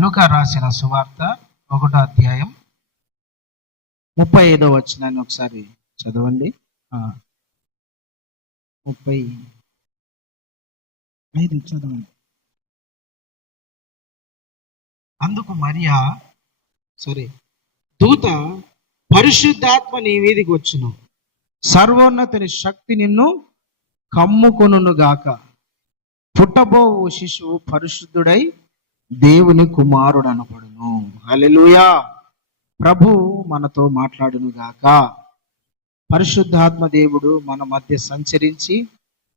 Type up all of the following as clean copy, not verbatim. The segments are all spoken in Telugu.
లూకా రాసిన సువార్త 1వ అధ్యాయం 35వ వచనాన్ని ఒకసారి చదవండి. 35 చదవండి. అందుకు మరియా దూత, పరిశుద్ధాత్మ నీ మీదికి వచ్చును, సర్వోన్నతుని శక్తి నిన్ను కమ్ముకొనుగాక, పుట్టబోవు శిశువు పరిశుద్ధుడై దేవుని కుమారుడు అనబడును. హల్లెలూయా. ప్రభు మనతో మాట్లాడును గాక. పరిశుద్ధాత్మ దేవుడు మన మధ్య సంచరించి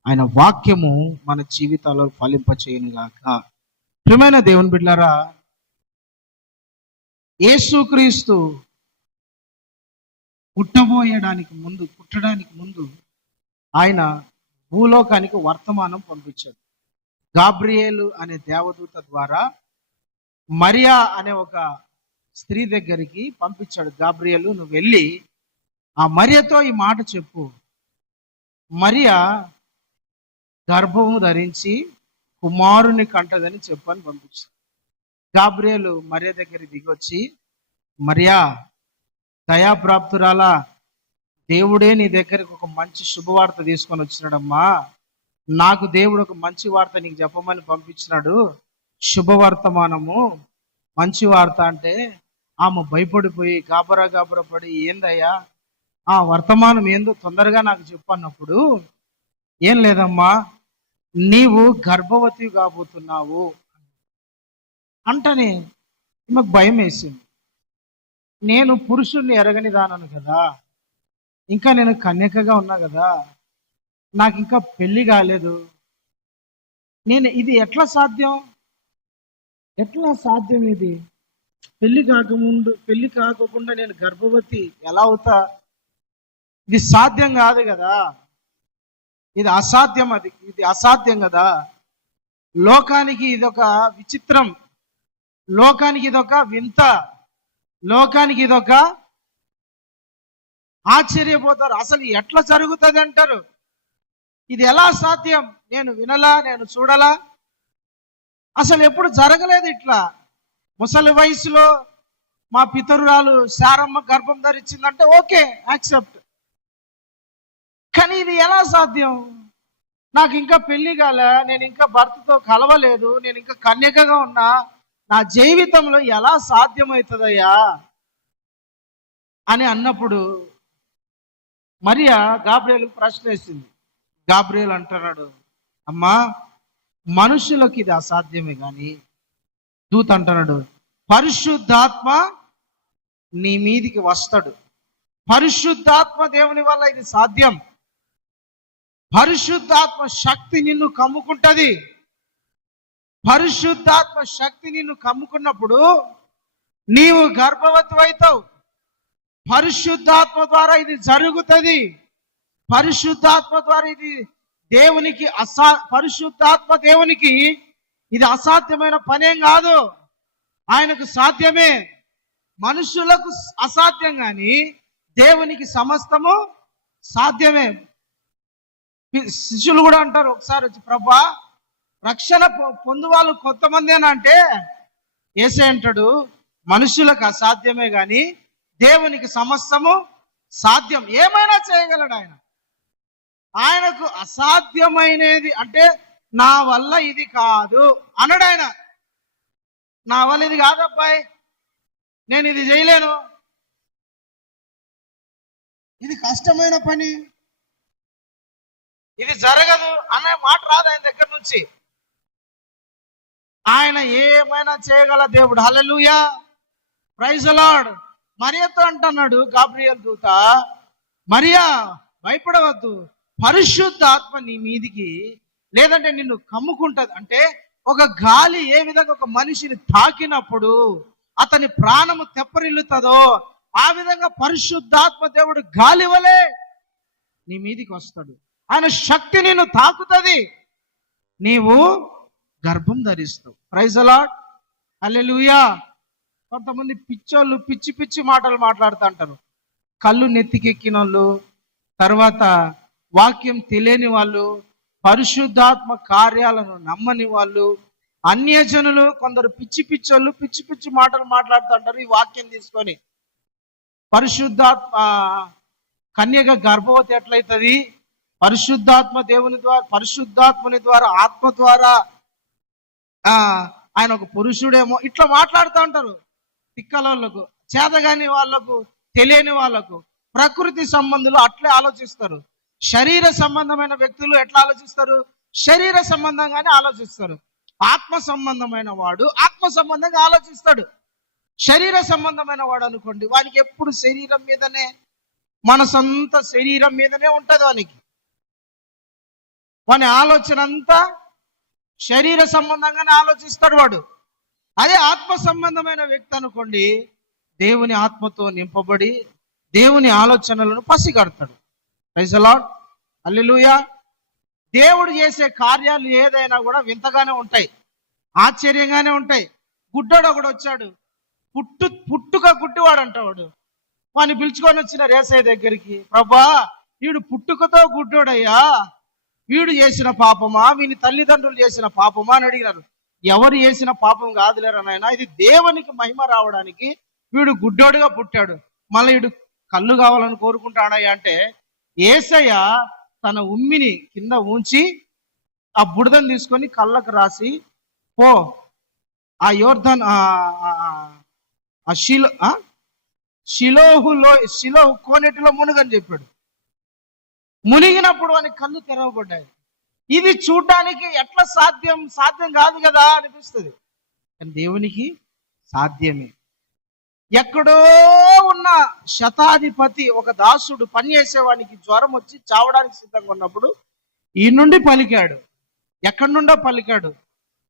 ఆయన వాక్యము మన జీవితాల్లో ఫలింపచేయును గాక. ప్రియమైన దేవుని బిడ్డలారా, యేసుక్రీస్తు పుట్టడానికి ముందు ఆయన భూలోకానికి వర్తమానం పంపించాడు. గాబ్రియేలు అనే దేవదూత ద్వారా మరియా అనే ఒక స్త్రీ దగ్గరికి పంపించాడు. గాబ్రియేలు, నువ్వు వెళ్ళి ఆ మరియతో ఈ మాట చెప్పు, మరియా గర్భము ధరించి కుమారుని కంటదని చెప్పని పంపించాడు. గాబ్రియేలు మరియా దగ్గరికి దిగొచ్చి, మరియా దయాప్రాప్తురాలా, దేవుడే నీ దగ్గరికి ఒక మంచి శుభవార్త తీసుకొని వచ్చినాడమ్మా. నాకు దేవుడు ఒక మంచి వార్త నీకు చెప్పమని పంపించినాడు. శుభవర్తమానము, మంచి వార్త అంటే ఆమె భయపడిపోయి గాబరా పడి, ఏందయ్యా ఆ వర్తమానం ఏందో తొందరగా నాకు చెప్పన్నప్పుడు, ఏం లేదమ్మా, నీవు గర్భవతి కాబోతున్నావు అంటనే మాకు భయం వేసింది. నేను పురుషుణ్ణి ఎరగని దానను కదా, ఇంకా నేను కన్యకగా ఉన్నా కదా, నాకు ఇంకా పెళ్లి కాలేదు, ఇది ఎట్లా సాధ్యం ఇది? పెళ్లి కాకుండా నేను గర్భవతి ఎలా అవుతా? ఇది సాధ్యం కాదు కదా, ఇది అసాధ్యం కదా. లోకానికి ఇదొక విచిత్రం, లోకానికి ఇదొక వింత, లోకానికి ఇదొక ఆశ్చర్యపోతారు. అసలు ఎట్లా జరుగుతుంది అంటారు. ఇది ఎలా సాధ్యం? నేను వినలా, నేను చూడలా, అసలు ఎప్పుడు జరగలేదు ఇట్లా. ముసలి వయసులో మా పితరురాలు శారమ్మ గర్భం ధరించిందంటే ఓకే, యాక్సెప్ట్. కానీ ఇది ఎలా సాధ్యం? నాకు ఇంకా పెళ్లి కాలే, నేను ఇంకా భర్తతో కలవలేదు, నేను ఇంకా కన్యకగా ఉన్నా, నా జీవితంలో ఎలా సాధ్యమవుతుందయ్యా అని అన్నప్పుడు మరియా గాబ్రియేలుకు ప్రశ్న వేసింది. గాబ్రియేలు అంటున్నాడు, అమ్మా, మనుషులకు ఇది అసాధ్యమే, కానీ దూత అంటున్నాడు, పరిశుద్ధాత్మ నీ మీదికి వస్తాడు. పరిశుద్ధాత్మ దేవుని వల్ల ఇది సాధ్యం. పరిశుద్ధాత్మ శక్తి నిన్ను కమ్ముకుంటది. పరిశుద్ధాత్మ శక్తి నిన్ను కమ్ముకున్నప్పుడు నీవు గర్భవతి అవుతావు. పరిశుద్ధాత్మ ద్వారా ఇది జరుగుతుంది. పరిశుద్ధాత్మ ద్వారా ఇది పరిశుద్ధాత్మ దేవునికి ఇది అసాధ్యమైన పనేం కాదు, ఆయనకు సాధ్యమే. మనుషులకు అసాధ్యం, కానీ దేవునికి సమస్తము సాధ్యమే. శిష్యులు కూడా అంటారు ఒకసారి వచ్చి, ప్రభా, రక్షణ పొందు వాళ్ళు కొంతమందేనా అంటే, యేసే అంటాడు, మనుషులకు అసాధ్యమే కానీ దేవునికి సమస్తము సాధ్యం. ఏమైనా చేయగలడు ఆయన. ఆయనకు అసాధ్యమైనది అంటే నా వల్ల ఇది కాదు అనడు ఆయన. నా వల్ల ఇది కాదబ్బాయి, నేను ఇది చేయలేను, ఇది కష్టమైన పని, ఇది జరగదు అనే మాట రాదు ఆయన దగ్గర నుంచి. ఆయన ఏమైనా చేయగల దేవుడు. హల్లెలూయా, ప్రైజ్ ది లార్డ్. మరియతో అంటున్నాడు గాబ్రియేలు దూత, మరియా భయపడవద్దు, పరిశుద్ధాత్మ నీ మీదికి, లేదంటే నిన్ను కమ్ముకుంటది. అంటే ఒక గాలి ఏ విధంగా ఒక మనిషిని తాకినప్పుడు అతని ప్రాణము తెప్పరిల్లుతుందో, ఆ విధంగా పరిశుద్ధాత్మ దేవుడు గాలి వలె నీ మీదికి వస్తాడు. ఆయన శక్తి నిన్ను తాకుతుంది, నీవు గర్భం ధరిస్తావు. ప్రైజ్ ది లార్డ్, హల్లెలూయా. కొంతమంది పిచ్చోళ్ళు పిచ్చి పిచ్చి మాటలు మాట్లాడుతూ అంటారు. కళ్ళు నెత్తికెక్కిన వాళ్ళు, తర్వాత వాక్యం తెలియని వాళ్ళు, పరిశుద్ధాత్మ కార్యాలను నమ్మని వాళ్ళు, అన్యజనులు కొందరు పిచ్చి పిచ్చోళ్ళు పిచ్చి పిచ్చి మాటలు మాట్లాడుతుంటారు ఈ వాక్యం తీసుకొని. పరిశుద్ధాత్మ కన్యక గర్భవతి ఎట్లయితుంది, పరిశుద్ధాత్మని ద్వారా ఆత్మ ద్వారా ఆయన ఒక పురుషుడేమో, ఇట్లా మాట్లాడుతూ ఉంటారు. తిక్కలోళ్ళకు, చేతగాని వాళ్ళకు, తెలియని వాళ్ళకు. ప్రకృతి సంబంధులు అట్లే ఆలోచిస్తారు. శరీర సంబంధమైన వ్యక్తులు ఎట్లా ఆలోచిస్తారు, శరీర సంబంధంగానే ఆలోచిస్తారు. ఆత్మ సంబంధమైన వాడు ఆత్మ సంబంధంగా ఆలోచిస్తాడు. శరీర సంబంధమైన వాడు అనుకోండి, వానికి ఎప్పుడు శరీరం మీదనే, మనసంతా శరీరం మీదనే ఉంటుంది. వాని ఆలోచన అంతా శరీర సంబంధంగానే ఆలోచిస్తాడు వాడు. అదే ఆత్మ సంబంధమైన వ్యక్తి అనుకోండి, దేవుని ఆత్మతో నింపబడి దేవుని ఆలోచనలను పసిగడతాడు. ప్రైజ్ ది లార్డ్, హల్లెలూయా. దేవుడు చేసే కార్యాలు ఏదైనా కూడా వింతగానే ఉంటాయి, ఆశ్చర్యంగానే ఉంటాయి. గుడ్డోడు ఒకడు వచ్చాడు, పుట్టుక గుడ్డివాడు అంటాడు. వాడిని పిలుచుకొని వచ్చిన యేసయ్య దగ్గరికి, ప్రభా వీడు పుట్టుకతో గుడ్డోడయ్యా, వీడు చేసిన పాపమా, వీని తల్లిదండ్రులు చేసిన పాపమా అని అడిగినారు. ఎవరు చేసిన పాపం కాదులేరా నాయన, ఇది దేవునికి మహిమ రావడానికి వీడు గుడ్డోడుగా పుట్టాడు, మళ్ళీ వీడు కళ్ళు కావాలని కోరుకుంటాడయ్యా అంటే, యేసయ్య తన ఉమ్మిని కింద ఉంచి ఆ బుడదని తీసుకొని కళ్ళకు రాసి, పో ఆ యోర్ధన్ ఆ షిలోహు కోనేటిలో మునుగని చెప్పాడు. మునిగినప్పుడు వాని కళ్ళు తెరవబడ్డాయి. ఇది చూడడానికి ఎట్లా సాధ్యం కాదు కదా అనిపిస్తుంది, కానీ దేవునికి సాధ్యమే. ఎక్కడో ఉన్న శతాధిపతి ఒక దాసుడు పని చేసేవానికి జ్వరం వచ్చి చావడానికి సిద్ధంగా ఉన్నప్పుడు ఈ నుండి పలికాడు. ఎక్కడి నుండో పలికాడు,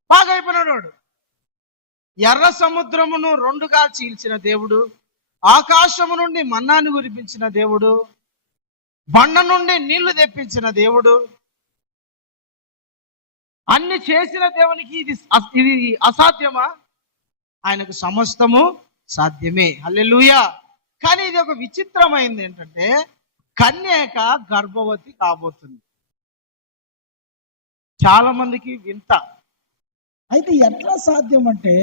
బాగా అయిపోయినాడు వాడు. ఎర్ర సముద్రమును రెండుగా చీల్చిన దేవుడు, ఆకాశము నుండి మన్నాను కురిపించిన దేవుడు, బండ నుండి నీళ్లు తెప్పించిన దేవుడు, అన్ని చేసిన దేవునికి ఇది అసాధ్యమా? ఆయనకు సమస్తము సాధ్యమే. హల్లెలూయా. కానీ ఇది ఒక విచిత్రమైంది ఏంటంటే, కన్యక గర్భవతి కాబోతుంది. చాలా మందికి వింత. అయితే ఎట్లా సాధ్యం అంటే,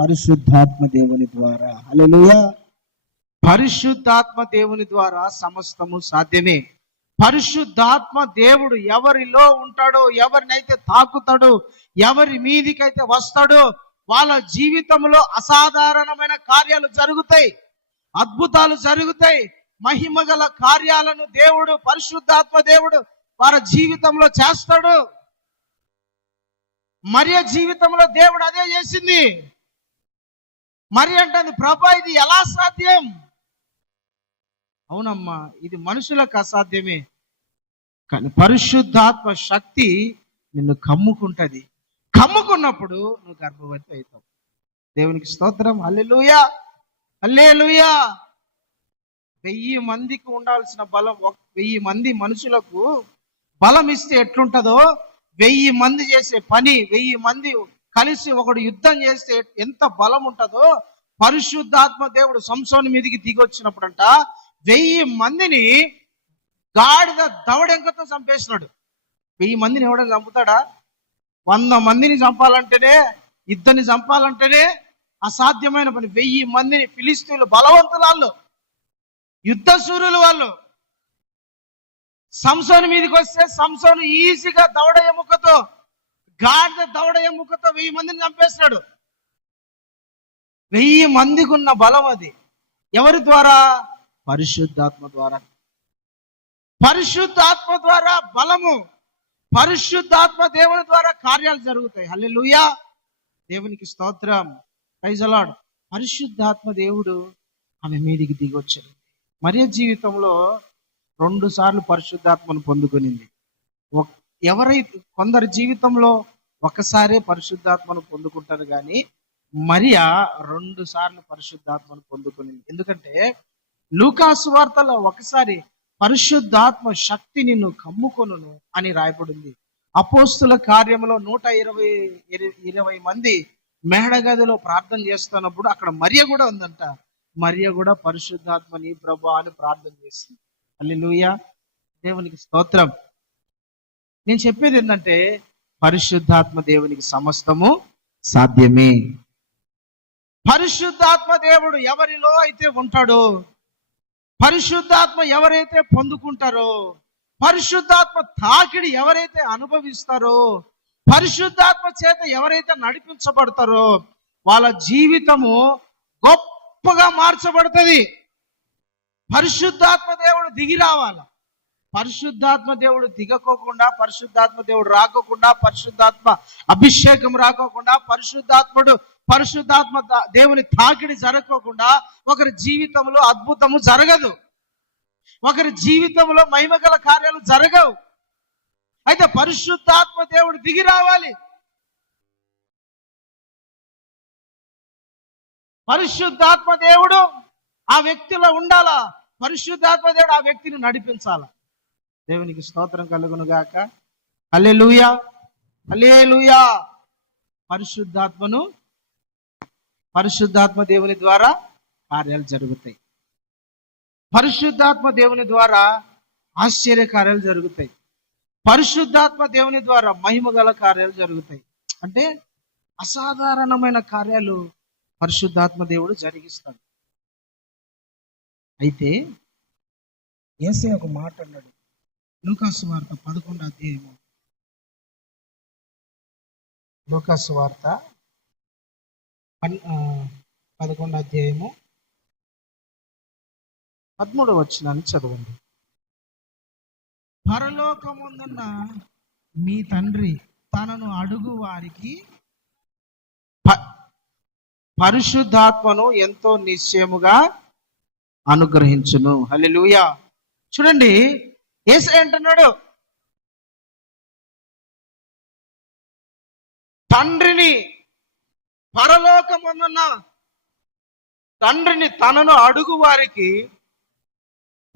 పరిశుద్ధాత్మ దేవుని ద్వారా. హల్లెలూయా. పరిశుద్ధాత్మ దేవుని ద్వారా సమస్తము సాధ్యమే. పరిశుద్ధాత్మ దేవుడు ఎవరిలో ఉంటాడో, ఎవరినైతే తాకుతాడో, ఎవరి మీదికైతే వస్తాడో వాళ్ళ జీవితంలో అసాధారణమైన కార్యాలు జరుగుతాయి, అద్భుతాలు జరుగుతాయి. మహిమగల కార్యాలను దేవుడు, పరిశుద్ధాత్మ దేవుడు వారి జీవితంలో చేస్తాడు. మరియ జీవితంలో దేవుడు అదే చేసింది. మరి అంటుంది, ప్రభా ఇది ఎలా సాధ్యం? అవునమ్మా, ఇది మనుషులకు అసాధ్యమే, కానీ పరిశుద్ధాత్మ శక్తి నిన్ను కమ్ముకుంటది. కమ్ముకున్నప్పుడు నువ్వు గర్భవతి అవుతావు. దేవునికి స్తోత్రం. హల్లెలూయా, హల్లెలూయా. 1000 మందికి ఉండాల్సిన బలం 1000 మంది మనుషులకు బలం ఇస్తే ఎట్లుంటదో, 1000 మంది చేసే పని 1000 మంది కలిసి ఒకడు యుద్ధం చేస్తే ఎంత బలం ఉంటుందో, పరిశుద్ధాత్మ దేవుడు సంసోను మీదికి దిగొచ్చినప్పుడంట 1000 మందిని గాడిద దవడెంకతో చంపేసినాడు. 1000 మందిని ఎవడని చంపుతాడా? 100 మందిని చంపాలంటేనే, ఇద్దరిని చంపాలంటేనే అసాధ్యమైన పని. 1000 మందిని, ఫిలిస్తీన్లు బలవంతులు, యుద్ధ సూర్యులు వాళ్ళు. సంసోను మీదకి వస్తే సంసోను ఈజీగా దవడ ఎముకతో, గాడిద దవడ ఎముకతో 1000 మందిని చంపేస్తాడు. 1000 మందికి ఉన్న బలం అది. ఎవరి ద్వారా? పరిశుద్ధాత్మ ద్వారా. పరిశుద్ధాత్మ ద్వారా బలము, పరిశుద్ధాత్మ దేవుని ద్వారా కార్యాలు జరుగుతాయి. హల్లెలూయా, దేవునికి స్తోత్రం. Praise the Lord. పరిశుద్ధాత్మ దేవుడు ఆమె మీదికి దిగొచ్చాడు. మరియ జీవితంలో 2 సార్లు పరిశుద్ధాత్మను పొందుకునింది. ఎవరైతే కొందరి జీవితంలో ఒకసారి పరిశుద్ధాత్మను పొందుకుంటారు, కానీ మరియ 2 సార్లు పరిశుద్ధాత్మను పొందుకునింది. ఎందుకంటే లూకా సువార్తలో ఒకసారి పరిశుద్ధాత్మ శక్తి నిన్ను కమ్ముకొనును అని రాయబడింది. అపోస్తుల కార్యంలో 120 మంది మేడగదిలో ప్రార్థన చేస్తున్నప్పుడు అక్కడ మరియ కూడా ఉందంట. మరియ కూడా పరిశుద్ధాత్మ నీ ప్రభువా అని ప్రార్థన చేసింది. హల్లెలూయా, దేవునికి స్తోత్రం. నేను చెప్పేది ఏంటంటే, పరిశుద్ధాత్మ దేవునికి సమస్తము సాధ్యమే. పరిశుద్ధాత్మ దేవుడు ఎవరిలో అయితే ఉంటాడో, పరిశుద్ధాత్మ ఎవరైతే పొందుకుంటారో, పరిశుద్ధాత్మ తాకిడి ఎవరైతే అనుభవిస్తారో, పరిశుద్ధాత్మ చేత ఎవరైతే నడిపించబడతారో వాళ్ళ జీవితము గొప్పగా మార్చబడుతుంది. పరిశుద్ధాత్మ దేవుడు దిగి రావాల. పరిశుద్ధాత్మ దేవుడు దిగకోకుండా, పరిశుద్ధాత్మ దేవుడు రాకోకుండా, పరిశుద్ధాత్మ అభిషేకం రాకోకుండా, పరిశుద్ధాత్మ దేవుని తాకిడి జరగకోకుండా ఒకరి జీవితంలో అద్భుతము జరగదు, ఒకరి జీవితంలో మహిమగల కార్యాలు జరగవు. అయితే పరిశుద్ధాత్మ దేవుడు దిగి రావాలి. పరిశుద్ధాత్మ దేవుడు ఆ వ్యక్తిలో ఉండాలా. పరిశుద్ధాత్మ దేవుడు ఆ వ్యక్తిని నడిపించాలా. దేవునికి స్తోత్రం కలుగును గాక. హల్లెలూయా, హల్లెలూయా. పరిశుద్ధాత్మ దేవుని ద్వారా కార్యాలు జరుగుతాయి. పరిశుద్ధాత్మ దేవుని ద్వారా ఆశ్చర్య కార్యాలు జరుగుతాయి. పరిశుద్ధాత్మ దేవుని ద్వారా మహిమగల కార్యాలు జరుగుతాయి. అంటే అసాధారణమైన కార్యాలు పరిశుద్ధాత్మ దేవుడు జరిగిస్తాడు. అయితే యేసయ్య ఒక మాట అన్నాడు, లూకాసు వార్త 11వ అధ్యాయము, లూకాసు వార్త 11వ అధ్యాయము 13వ వచనాన్ని చదవండి. పరలోకముందున్న మీ తండ్రి తనను అడుగు వారికి పరిశుద్ధాత్మను ఎంతో నిశ్చయముగా అనుగ్రహించును. హల్లెలూయా. చూడండి, యేసయ్య అంటున్నాడు, తండ్రిని, పరలోకమున్న తండ్రిని తనను అడుగు వారికి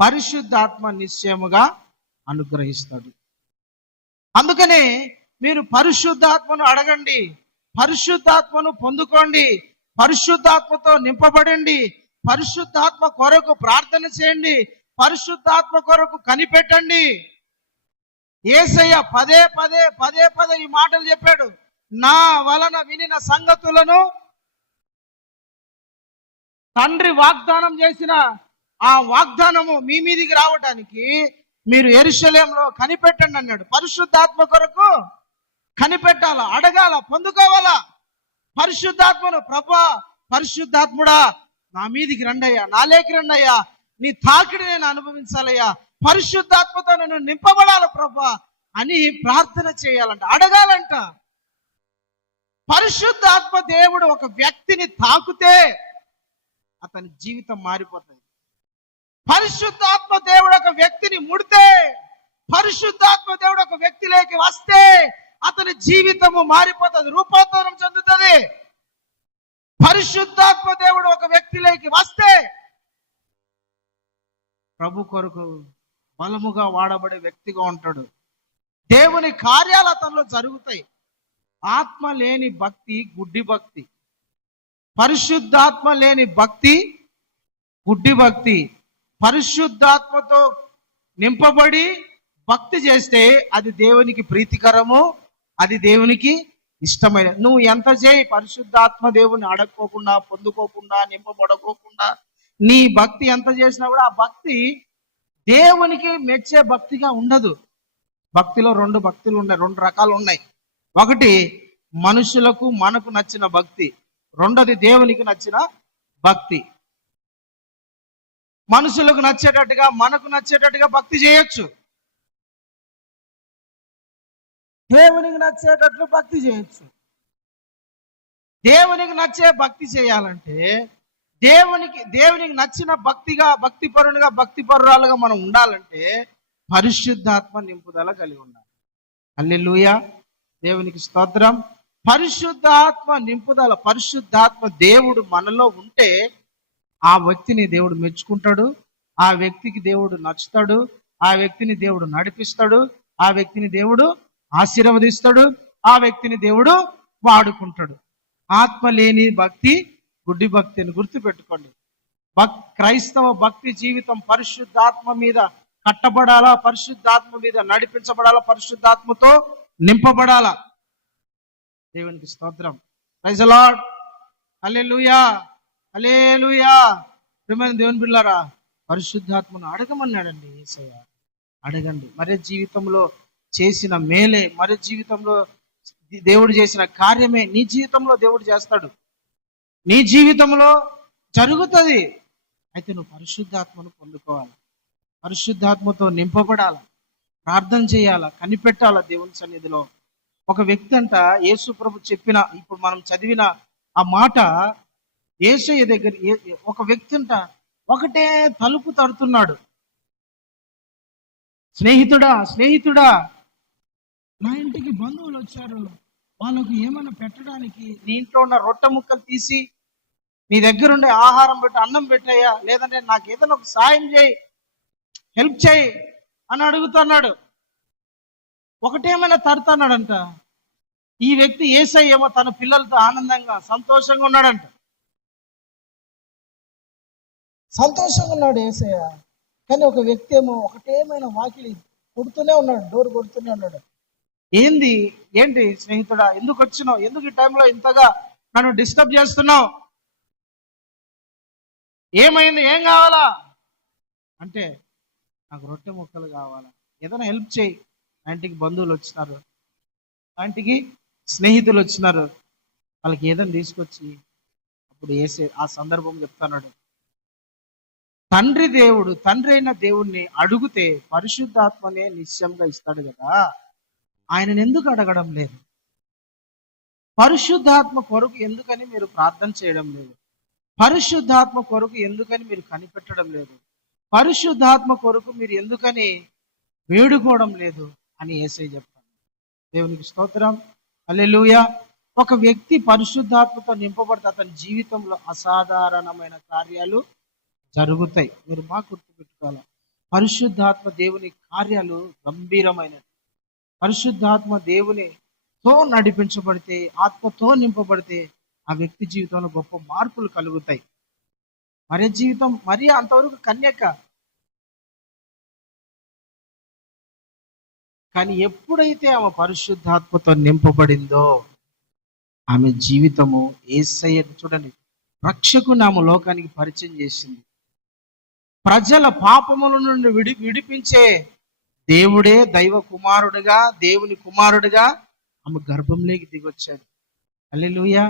పరిశుద్ధాత్మ నిశ్చయముగా అనుగ్రహిస్తాడు. అందుకనే మీరు పరిశుద్ధాత్మను అడగండి, పరిశుద్ధాత్మను పొందుకోండి, పరిశుద్ధాత్మతో నింపబడండి, పరిశుద్ధాత్మ కొరకు ప్రార్థన చేయండి, పరిశుద్ధాత్మ కొరకు కనిపెట్టండి. యేసయ్య పదే పదే ఈ మాటలు చెప్పాడు. నా వలన వినిన సంగతులను తండ్రి వాగ్దానం చేసిన ఆ వాగ్దానము మీ మీదికి రావటానికి మీరు యెరూషలేములో కనిపెట్టండి అన్నాడు. పరిశుద్ధాత్మ కొరకు కనిపెట్టాలా, అడగాల, పొందుకోవాలా. పరిశుద్ధాత్మను, ప్రభా పరిశుద్ధాత్ముడా నా మీదికి రండయ్యా, నాలేకి రండయ్యా, నీ తాకిడి నేను అనుభవించాలయ్యా, పరిశుద్ధాత్మతో నేను నింపబడాలి ప్రభా అని ప్రార్థన చేయాలంట, అడగాలంట. పరిశుద్ధాత్మ దేవుడు ఒక వ్యక్తిని తాకుతే అతని జీవితం మారిపోతుంది. పరిశుద్ధాత్మ దేవుడు ఒక వ్యక్తిని ముడితే, పరిశుద్ధాత్మ దేవుడు ఒక వ్యక్తిలోకి వస్తే అతని జీవితము మారిపోతుంది, రూపాంతరం చెందుతుంది. పరిశుద్ధాత్మ దేవుడు ఒక వ్యక్తిలోకి వస్తే ప్రభు కొరకు బలముగా వాడబడే వ్యక్తిగా ఉంటాడు. దేవుని కార్యాలు అతనిలో జరుగుతాయి. ఆత్మ లేని భక్తి గుడ్డి భక్తి, పరిశుద్ధాత్మ లేని భక్తి గుడ్డి భక్తి. పరిశుద్ధాత్మతో నింపబడి భక్తి చేస్తే అది దేవునికి ప్రీతికరము, అది దేవునికి ఇష్టమైన. నువ్వు ఎంత చేయి, పరిశుద్ధాత్మ దేవుని అడక్కోకుండా, పొందుకోకుండా, నింపబడకోకుండా నీ భక్తి ఎంత చేసినా కూడా ఆ భక్తి దేవునికి మెచ్చే భక్తిగా ఉండదు. భక్తిలో రెండు భక్తులు ఉన్నాయి, రెండు రకాలు ఉన్నాయి. ఒకటి మనుషులకు మనకు నచ్చిన భక్తి, రెండోది దేవునికి నచ్చిన భక్తి. మనుషులకు నచ్చేటట్టుగా, మనకు నచ్చేటట్టుగా భక్తి చేయొచ్చు, దేవునికి నచ్చేటట్లు భక్తి చేయొచ్చు. దేవునికి నచ్చే భక్తి చేయాలంటే దేవునికి నచ్చిన భక్తిగా, భక్తిపరునిగా, భక్తిపరురాలుగా మనం ఉండాలంటే పరిశుద్ధాత్మ నింపుదల కలిగి ఉండాలి. హల్లెలూయా, దేవునికి స్తోత్రం. పరిశుద్ధాత్మ నింపుదల, పరిశుద్ధాత్మ దేవుడు మనలో ఉంటే ఆ వ్యక్తిని దేవుడు మెచ్చుకుంటాడు, ఆ వ్యక్తికి దేవుడు నచ్చుతాడు, ఆ వ్యక్తిని దేవుడు నడిపిస్తాడు, ఆ వ్యక్తిని దేవుడు ఆశీర్వదిస్తాడు, ఆ వ్యక్తిని దేవుడు వాడుకుంటాడు. ఆత్మ లేని భక్తి గుడ్డి భక్తి అని గుర్తుపెట్టుకోండి. క్రైస్తవ భక్తి జీవితం పరిశుద్ధాత్మ మీద కట్టబడాలా, పరిశుద్ధాత్మ మీద నడిపించబడాలా, పరిశుద్ధాత్మతో నింపబడాలా. దేవునికి స్తోత్రం. Praise the lord. Hallelujah, hallelujah. ప్రియమైన దేవుని బిడ్డలారా, పరిశుద్ధాత్మను అడగమన్నాడండి యేసయ్య. అడగండి. మరి జీవితంలో చేసిన మేలే, మరి జీవితంలో దేవుడు చేసిన కార్యమే నీ జీవితంలో దేవుడు చేస్తాడు, నీ జీవితంలో జరుగుతుంది. అయితే నువ్వు పరిశుద్ధాత్మను పొందుకోవాలి, పరిశుద్ధాత్మతో నింపబడాలి, ప్రార్థన చేయాలా, కనిపెట్టాలా దేవుని సన్నిధిలో. ఒక వ్యక్తి అంట యేసు ప్రభు చెప్పిన, ఇప్పుడు మనం చదివిన ఆ మాట, యేసయ్య దగ్గర ఒక వ్యక్తి అంట ఒకటే తలుపు తడుతున్నాడు. స్నేహితుడా, స్నేహితుడా, నా ఇంటికి బంధువులు వచ్చారు, వాళ్ళకు ఏమైనా పెట్టడానికి నీ ఇంట్లో ఉన్న రొట్టె ముక్కలు తీసి నీ దగ్గర ఉండే ఆహారం పెట్టి అన్నం పెట్టయ్యా, లేదంటే నాకు ఏదైనా ఒక సాయం చేయి, హెల్ప్ చేయి అని అడుగుతున్నాడు. ఒకటేమైనా తడుతున్నాడంట. ఈ వ్యక్తి యేసయ్య ఏమో తన పిల్లలతో ఆనందంగా సంతోషంగా ఉన్నాడంట. సంతోషంగా ఉన్నాడు యేసయ్య. కానీ ఒక వ్యక్తి ఏమో ఒకటేమైనా వాకిలి కొడుతూనే ఉన్నాడు, డోర్ కొడుతూనే ఉన్నాడు. ఏంటి స్నేహితుడా, ఎందుకు వచ్చినావు, ఎందుకు ఈ టైంలో ఇంతగా నన్ను డిస్టర్బ్ చేస్తున్నావు, ఏమైంది, ఏం కావాలా అంటే, నాకు రొట్టె ముక్కలు కావాలా, ఏదైనా హెల్ప్ చేయి, నా ఇంటికి బంధువులు వచ్చినారు, నా ఇంటికి స్నేహితులు వచ్చినారు, వాళ్ళకి ఏదైనా తీసుకొచ్చి. అప్పుడు వేసే ఆ సందర్భం చెప్తున్నాడు, తండ్రి అయిన దేవుణ్ణి అడిగితే పరిశుద్ధాత్మనే నిశ్చయంగా ఇస్తాడు కదా, ఆయనను ఎందుకు అడగడం లేదు? పరిశుద్ధాత్మ కొరకు ఎందుకని మీరు ప్రార్థన చేయడం లేదు? పరిశుద్ధాత్మ కొరకు ఎందుకని మీరు కనిపెట్టడం లేదు? పరిశుద్ధాత్మ కొరకు మీరు ఎందుకని వేడుకోవడం లేదు అని యేసయ్య చెప్తాడు. దేవునికి స్తోత్రం, హల్లెలూయా. ఒక వ్యక్తి పరిశుద్ధాత్మతో నింపబడితే అతని జీవితంలో అసాధారణమైన కార్యాలు జరుగుతాయి. మీరు బాగా గుర్తుపెట్టుకోవాలి, పరిశుద్ధాత్మ దేవుని కార్యాలు గంభీరమైనవి. పరిశుద్ధాత్మ దేవునితో నడిపించబడితే, ఆత్మతో నింపబడితే ఆ వ్యక్తి జీవితంలో గొప్ప మార్పులు కలుగుతాయి. మరి అంతవరకు కన్యక, కానీ ఎప్పుడైతే ఆమె పరిశుద్ధాత్మతో నింపబడిందో ఆమె జీవితము యేసయ్య చూడండి, రక్షకుని ఆమె లోకానికి పరిచయం చేసింది. ప్రజల పాపముల నుండి విడిపించే దేవుడే దైవ కుమారుడుగా, దేవుని కుమారుడుగా ఆమె గర్భంలోకి దిగొచ్చాడు. హల్లెలూయా,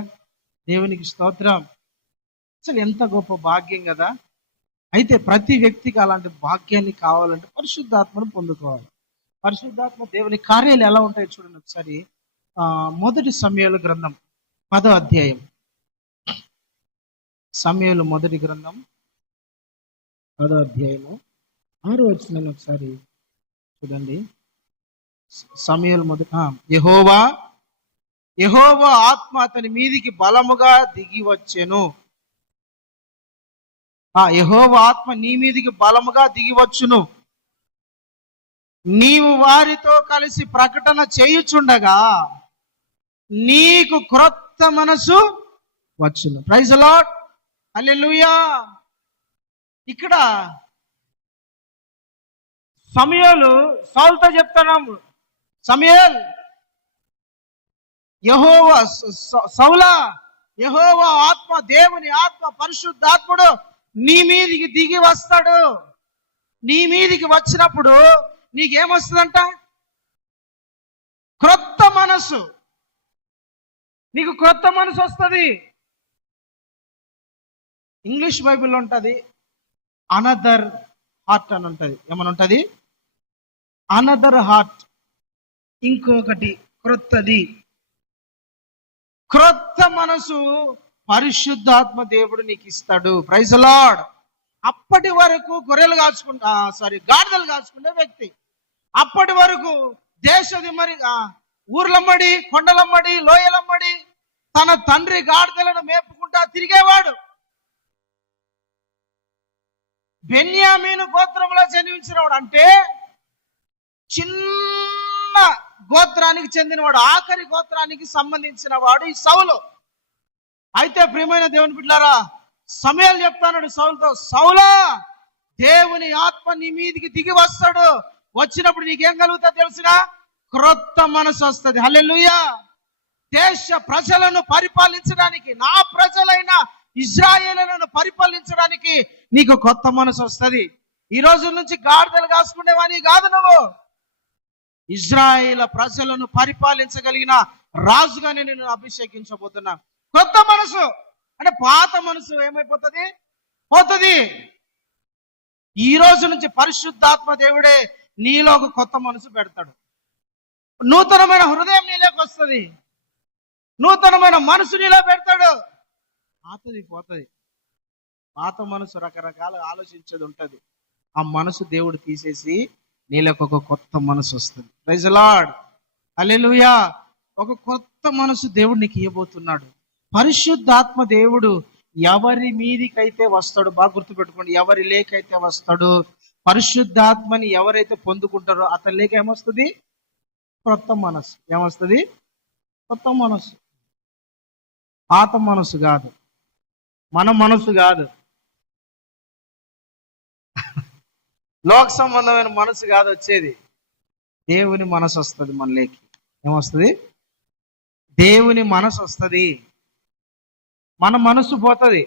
దేవునికి స్తోత్రం. అసలు ఎంత గొప్ప భాగ్యం కదా. అయితే ప్రతి వ్యక్తికి అలాంటి భాగ్యాన్ని కావాలంటే పరిశుద్ధాత్మను పొందుకోవాలి. పరిశుద్ధాత్మ దేవుని కార్యాలు ఎలా ఉంటాయో చూడండి ఒకసారి. మొదటి సమూయేలు గ్రంథం 10వ అధ్యాయం. సమూయేలు మొదటి గ్రంథం 10వ అధ్యాయము 6వ వచనాన్ని ఒకసారి చూడండి. సమూయేలు యెహోవా ఆత్మ అతని మీదికి బలముగా దిగి వచ్చెను. యెహోవా ఆత్మ నీ మీదికి బలముగా దిగి వచ్చును, నీవు వారితో కలిసి ప్రకటన చేయుచుండగా నీకు క్రొత్త మనసు వచ్చును. ప్రైజ్ ది లార్డ్, హల్లెలూయా. ఇక్కడ సమూయేలు సౌలుతో చెప్తున్నాము, సమూయేల్, సౌలా, యెహోవా ఆత్మ, దేవుని ఆత్మ, పరిశుద్ధాత్ముడు నీ మీదికి దిగి వస్తాడు. నీ మీదికి వచ్చినప్పుడు నీకేమొస్తుందంట? క్రొత్త మనసు. నీకు క్రొత్త మనసు వస్తుంది. ఇంగ్లీష్ బైబిల్లో ఉంటుంది అనదర్ హార్ట్ అని ఉంటుంది. ఏమని ఉంటుంది? అనదర్ హార్ట్, ఇంకొకటి క్రొత్తది. క్రొత్త మనసు పరిశుద్ధాత్మ దేవుడు నీకు ఇస్తాడు. Praise the Lord. అప్పటి వరకు గాడిదలు కాచుకునే వ్యక్తి, అప్పటి వరకు మరి ఊర్లమ్మడి, కొండలమ్మడి, లోయలమ్మడి తన తండ్రి గాడిదలను మేపుకుంటా తిరిగేవాడు. బెన్యామీను గోత్రంలో జన్మించినవాడు, అంటే చిన్న గోత్రానికి చెందినవాడు, ఆఖరి గోత్రానికి సంబంధించిన వాడు ఈ సౌలు. అయితే ప్రియమైన దేవుని బిడ్డలారా, సమూయేలు చెప్తాడు సౌలుతో, సౌలా, దేవుని ఆత్మ నీ మీదికి దిగి వస్తాడు. వచ్చినప్పుడు నీకేం కలుగుతా తెలుసుగా? క్రొత్త మనసు వస్తుంది. హల్లెలూయా. దేశ ప్రజలను పరిపాలించడానికి, నా ప్రజలైన ఇజ్రాయేలులను పరిపాలించడానికి నీకు కొత్త మనసు వస్తుంది. ఈ రోజు నుంచి గాడిదలు కాసుకునేవాని కాదు, నువ్వు ఇజ్రాయేల్ ప్రజలను పరిపాలించగలిగిన రాజుగా నేను అభిషేకించబోతున్నా. కొత్త మనసు అంటే పాత మనసు ఏమైపోతుంది? పోతుంది. ఈ రోజు నుంచి పరిశుద్ధాత్మ దేవుడే నీలో ఒక కొత్త మనసు పెడతాడు. నూతనమైన హృదయం నీలోకి వస్తుంది, నూతనమైన మనసు నీలో పెడతాడు. పాతది పోతుంది. పాత మనసు రకరకాల ఆలోచించేది ఉంటుంది. ఆ మనసు దేవుడు తీసేసి నీలోకి ఒక కొత్త మనసు వస్తుంది. ప్రైజ్ ది లార్డ్, హల్లెలూయా. ఒక కొత్త మనసు దేవుడు నీకు ఇవ్వబోతున్నాడు. పరిశుద్ధాత్మ దేవుడు ఎవరి మీదికైతే వస్తాడు, బాగా గుర్తుపెట్టుకోండి, ఎవరి లేకైతే వస్తాడు, పరిశుద్ధాత్మని ఎవరైతే పొందుకుంటారో అతని లేక ఏమొస్తుంది? కొత్త మనసు. ఏమొస్తుంది? కొత్త మనసు. పాత మనసు కాదు, మన మనసు కాదు, లోక సంబంధమైన మనసు కాదు వచ్చేది. దేవుని మనసు వస్తుంది మనలోకి. ఏమొస్తుంది? దేవుని మనసు వస్తుంది. మన మనసు పోతుంది.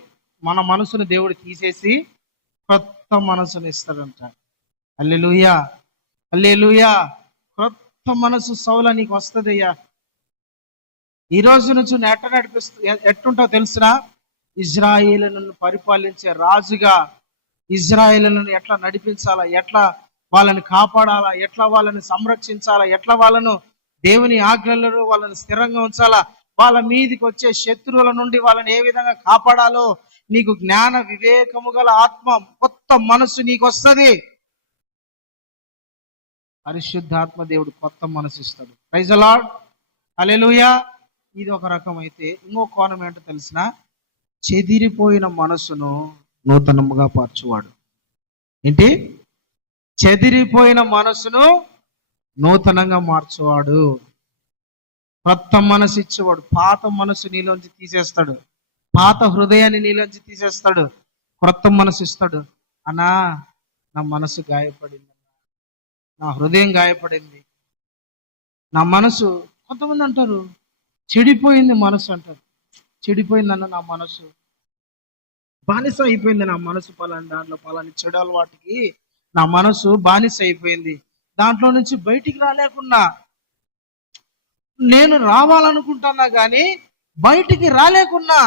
మన మనసును దేవుడు తీసేసి కొత్త మనసును ఇస్తాడంట. హల్లెలూయా, హల్లెలూయా. కొత్త మనసు సౌల నీకు వస్తుంది అయ్యా. ఈ రోజు నుంచి నువ్వు ఎట్టుంటావు తెలుసునా? ఇజ్రాయేలును పరిపాలించే రాజుగా ఇజ్రాయేలును ఎట్లా నడిపించాలా, ఎట్లా వాళ్ళని కాపాడాలా, ఎట్లా వాళ్ళని సంరక్షించాలా, ఎట్లా వాళ్ళను దేవుని ఆజ్ఞలలో వాళ్ళని స్థిరంగా ఉంచాలా, వాళ్ళ మీదికి వచ్చే శత్రువుల నుండి వాళ్ళని ఏ విధంగా కాపాడాలో నీకు జ్ఞాన వివేకము గల ఆత్మ, కొత్త మనసు నీకు వస్తుంది. పరిశుద్ధాత్మ దేవుడు కొత్త మనసు ఇస్తాడు. ప్రైజ్ ది లార్డ్, హల్లెలూయా. ఇది ఒక రకం అయితే, ఇంకో కోణం ఏంటో తెలిసిన, చెదిరిపోయిన మనసును నూతనముగా మార్చువాడు. ఏంటి? చెదిరిపోయిన మనసును నూతనంగా మార్చువాడు. కొత్త మనసు ఇచ్చేవాడు. పాత మనసు నీలోంచి తీసేస్తాడు, పాత హృదయాన్ని నీలోంచి తీసేస్తాడు, కొత్త మనసు ఇస్తాడు. అన్నా, నా మనసు గాయపడింది, నా హృదయం గాయపడింది, నా మనసు. కొంతమంది అంటారు చెడిపోయింది మనసు అంటారు. చెడిపోయిందన్న నా మనసు, బానిస అయిపోయింది నా మనసు, పలాని దాంట్లో పలాని చెడు అలవాటికి నా మనసు బానిస అయిపోయింది. దాంట్లో నుంచి బయటికి రాలేకున్నా, నేను రావాలనుకుంటున్నా కానీ బయటికి రాలేకున్నా.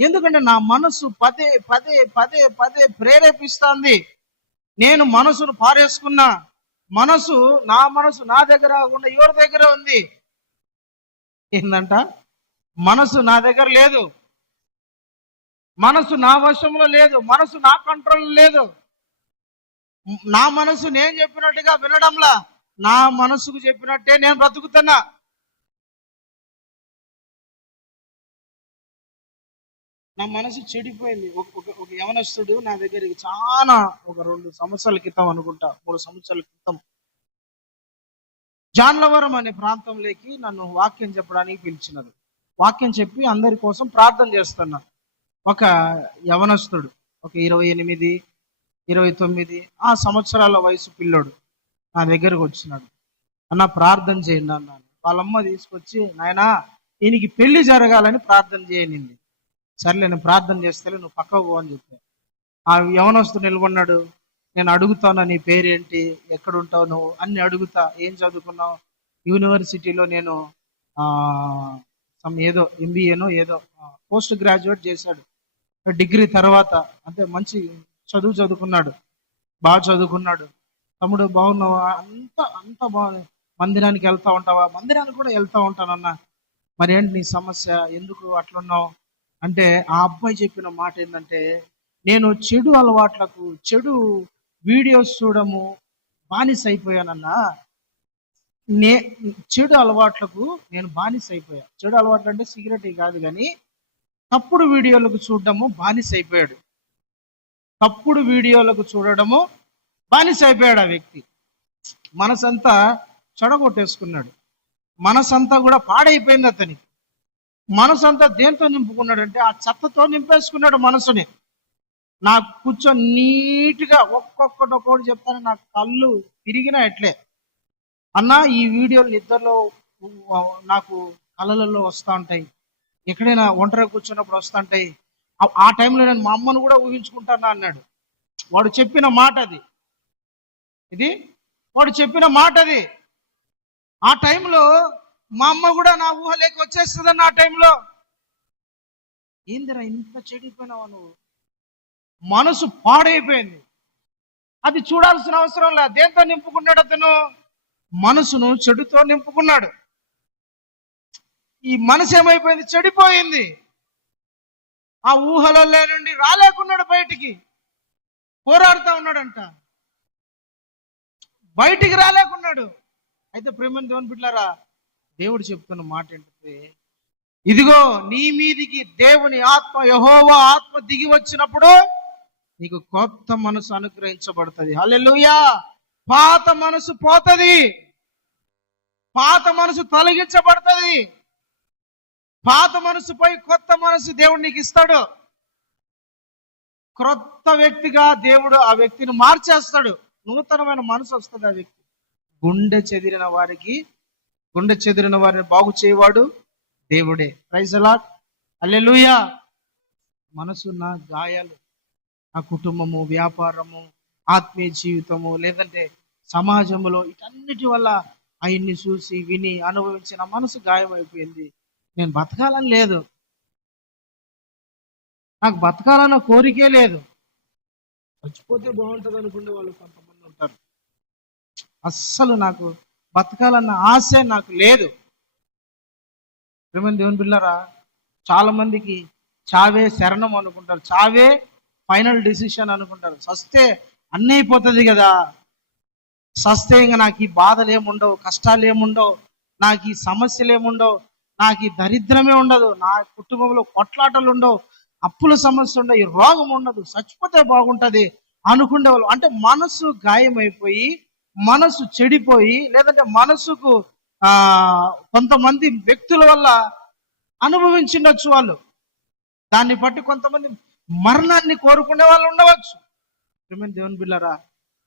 ఎందుకంటే నా మనసు పదే పదే పదే పదే ప్రేరేపిస్తుంది. నేను మనసును పారేసుకున్నా. మనసు, నా మనసు నా దగ్గర కాకుండా ఎవరి దగ్గర ఉంది. ఏందంట? మనసు నా దగ్గర లేదు, మనసు నా వశంలో లేదు, మనసు నా కంట్రోల్ లేదు. నా మనసు నేను చెప్పినట్టుగా వినడంలా, నా మనసుకు చెప్పినట్టే నేను బ్రతుకుతున్నా. నా మనసు చెడిపోయింది. ఒక యవనస్తుడు నా దగ్గరికి చాలా, ఒక 2 సంవత్సరాల క్రితం అనుకుంటా, 3 సంవత్సరాల క్రితం, జాన్లవరం అనే ప్రాంతంలోకి నన్ను వాక్యం చెప్పడానికి పిలిచినారు. వాక్యం చెప్పి అందరి కోసం ప్రార్థన చేస్తున్నా. ఒక యవనస్తుడు, ఒక 28, 29 ఆ సంవత్సరాల వయసు పిల్లోడు నా దగ్గరకు వచ్చినాడు. అన్న ప్రార్థన చేయండి అన్నాను. వాళ్ళమ్మ తీసుకొచ్చి, నాయనా ఈయనకి పెళ్లి జరగాలని ప్రార్థన చేయనింది. సర్లే నేను ప్రార్థన చేస్తే నువ్వు పక్కకు పో అని చెప్పా. ఆ యవనస్తుడు నిలబడినాడు. నేను అడుగుతాను, నీ పేరేంటి, ఎక్కడుంటావు నువ్వు అన్ని అడుగుతా. ఏం చదువుకున్నావు? యూనివర్సిటీలో నేను ఏదో ఎంబీఏనో ఏదో పోస్ట్ గ్రాడ్యుయేట్ చేశాడు. డిగ్రీ తర్వాత అంటే మంచి చదువు చదువుకున్నాడు, బాగా చదువుకున్నాడు. తమ్ముడు బాగున్నావా? అంత బాగుంది. మందిరానికి వెళ్తా ఉంటావా? మందిరానికి కూడా వెళ్తా ఉంటానన్నా. మరి ఏంటి నీ సమస్య, ఎందుకు అట్లున్నావు అంటే, ఆ అబ్బాయి చెప్పిన మాట ఏంటంటే, నేను చెడు అలవాట్లకు, చెడు వీడియోస్ చూడము బానిస అయిపోయానన్నా. చెడు అలవాట్లకు నేను బానిస అయిపోయా. చెడు అలవాట్లు అంటే సిగరెట్ కాదు, కానీ తప్పుడు వీడియోలకు చూడడము బానిస అయిపోయాడు. తప్పుడు వీడియోలకు చూడడము బానిస అయిపోయాడు ఆ వ్యక్తి. మనసంతా చెడగొట్టేసుకున్నాడు. మనసంతా కూడా పాడైపోయింది అతనికి. మనసంతా దేంతో నింపుకున్నాడంటే ఆ చెత్తతో నింపేసుకున్నాడు మనసుని. నాకు కూర్చొని నీట్గా ఒక్కొక్కటి చెప్తాను, నా కళ్ళు తిరిగినా ఎట్లే. అన్నా ఈ వీడియోలు నిద్రలో నాకు కళలలో వస్తూ ఉంటాయి, ఎక్కడైనా ఒంటరిగా కూర్చున్నప్పుడు వస్తూ ఉంటాయి. ఆ టైంలో నేను మా అమ్మను కూడా ఊహించుకుంటాను అన్నాడు. వాడు చెప్పిన మాట అది, ఇది వాడు చెప్పిన మాట అది. ఆ టైంలో మా అమ్మ కూడా నా ఊహలోకి వచ్చేస్తుందన్న ఆ టైంలో. ఏందిరా ఇంత చెడిపోయినావా నువ్వు, మనసు పాడైపోయింది. అది చూడాల్సిన అవసరం లేదు. దేంతో నింపుకున్నాడు అతను? మనసును చెడుతో నింపుకున్నాడు. ఈ మనసు ఏమైపోయింది? చెడిపోయింది. ఆ ఊహలలో నుండి రాలేకున్నాడు, బయటికి పోరాడుతూ ఉన్నాడంట, బయటికి రాలేకున్నాడు. అయితే ప్రేమని దేవుని బిడ్డలారా, దేవుడు చెప్తున్న మాట ఏంటంటే, ఇదిగో నీ మీదికి దేవుని ఆత్మ, యెహోవా ఆత్మ దిగి వచ్చినప్పుడు నీకు కొత్త మనసు అనుగ్రహించబడుతుంది. హల్లెలూయా. పాత మనసు పోతుంది, పాత మనసు తొలగించబడుతుంది. పాత మనసుపై కొత్త మనసు దేవుడు నీకు ఇస్తాడు. క్రొత్త వ్యక్తిగా దేవుడు ఆ వ్యక్తిని మార్చేస్తాడు. నూతనమైన మనసు వస్తుంది ఆ వ్యక్తి. గుండె చెదిరిన వారిని బాగు చేయవాడు దేవుడే. Praise the lord. హల్లెలూయా. మనసున్న గాయాలు, ఆ కుటుంబము, వ్యాపారము, ఆత్మీయ జీవితము, లేదంటే సమాజంలో, వీటన్నిటి వల్ల ఆయన్ని చూసి విని అనుభవించిన మనసు గాయమైపోయింది. నేను బతకాలని లేదు, నాకు బతకాలన్న కోరికే లేదు, చచ్చిపోతే బాగుంటుంది అనుకునే వాళ్ళు కొంతమంది ఉంటారు. అస్సలు నాకు బతకాలన్న ఆశ నాకు లేదు. ప్రేమ దేవుని బిడ్డలారా, చాలా మందికి చావే శరణం అనుకుంటారు, చావే ఫైనల్ డిసిషన్ అనుకుంటారు. సస్తే అన్నీ అయిపోతుంది కదా, సస్తే ఇంకా నాకు ఈ బాధలు ఏముండవు, కష్టాలు ఏముండవు, నాకు ఈ సమస్యలు ఏముండవు, నాకు ఈ దరిద్రమే ఉండదు, నా కుటుంబంలో కొట్లాటలు ఉండవు, అప్పుల సమస్య ఉండవు, ఈ రోగం ఉండదు, చచ్చిపోతే బాగుంటుంది అనుకునేవాళ్ళు. అంటే మనసు గాయమైపోయి, మనసు చెడిపోయి, లేదంటే మనసుకు కొంతమంది వ్యక్తుల వల్ల అనుభవించిండొచ్చు వాళ్ళు. దాన్ని బట్టి కొంతమంది మరణాన్ని కోరుకునే వాళ్ళు ఉండవచ్చు. దేవుని బిడ్డలారా,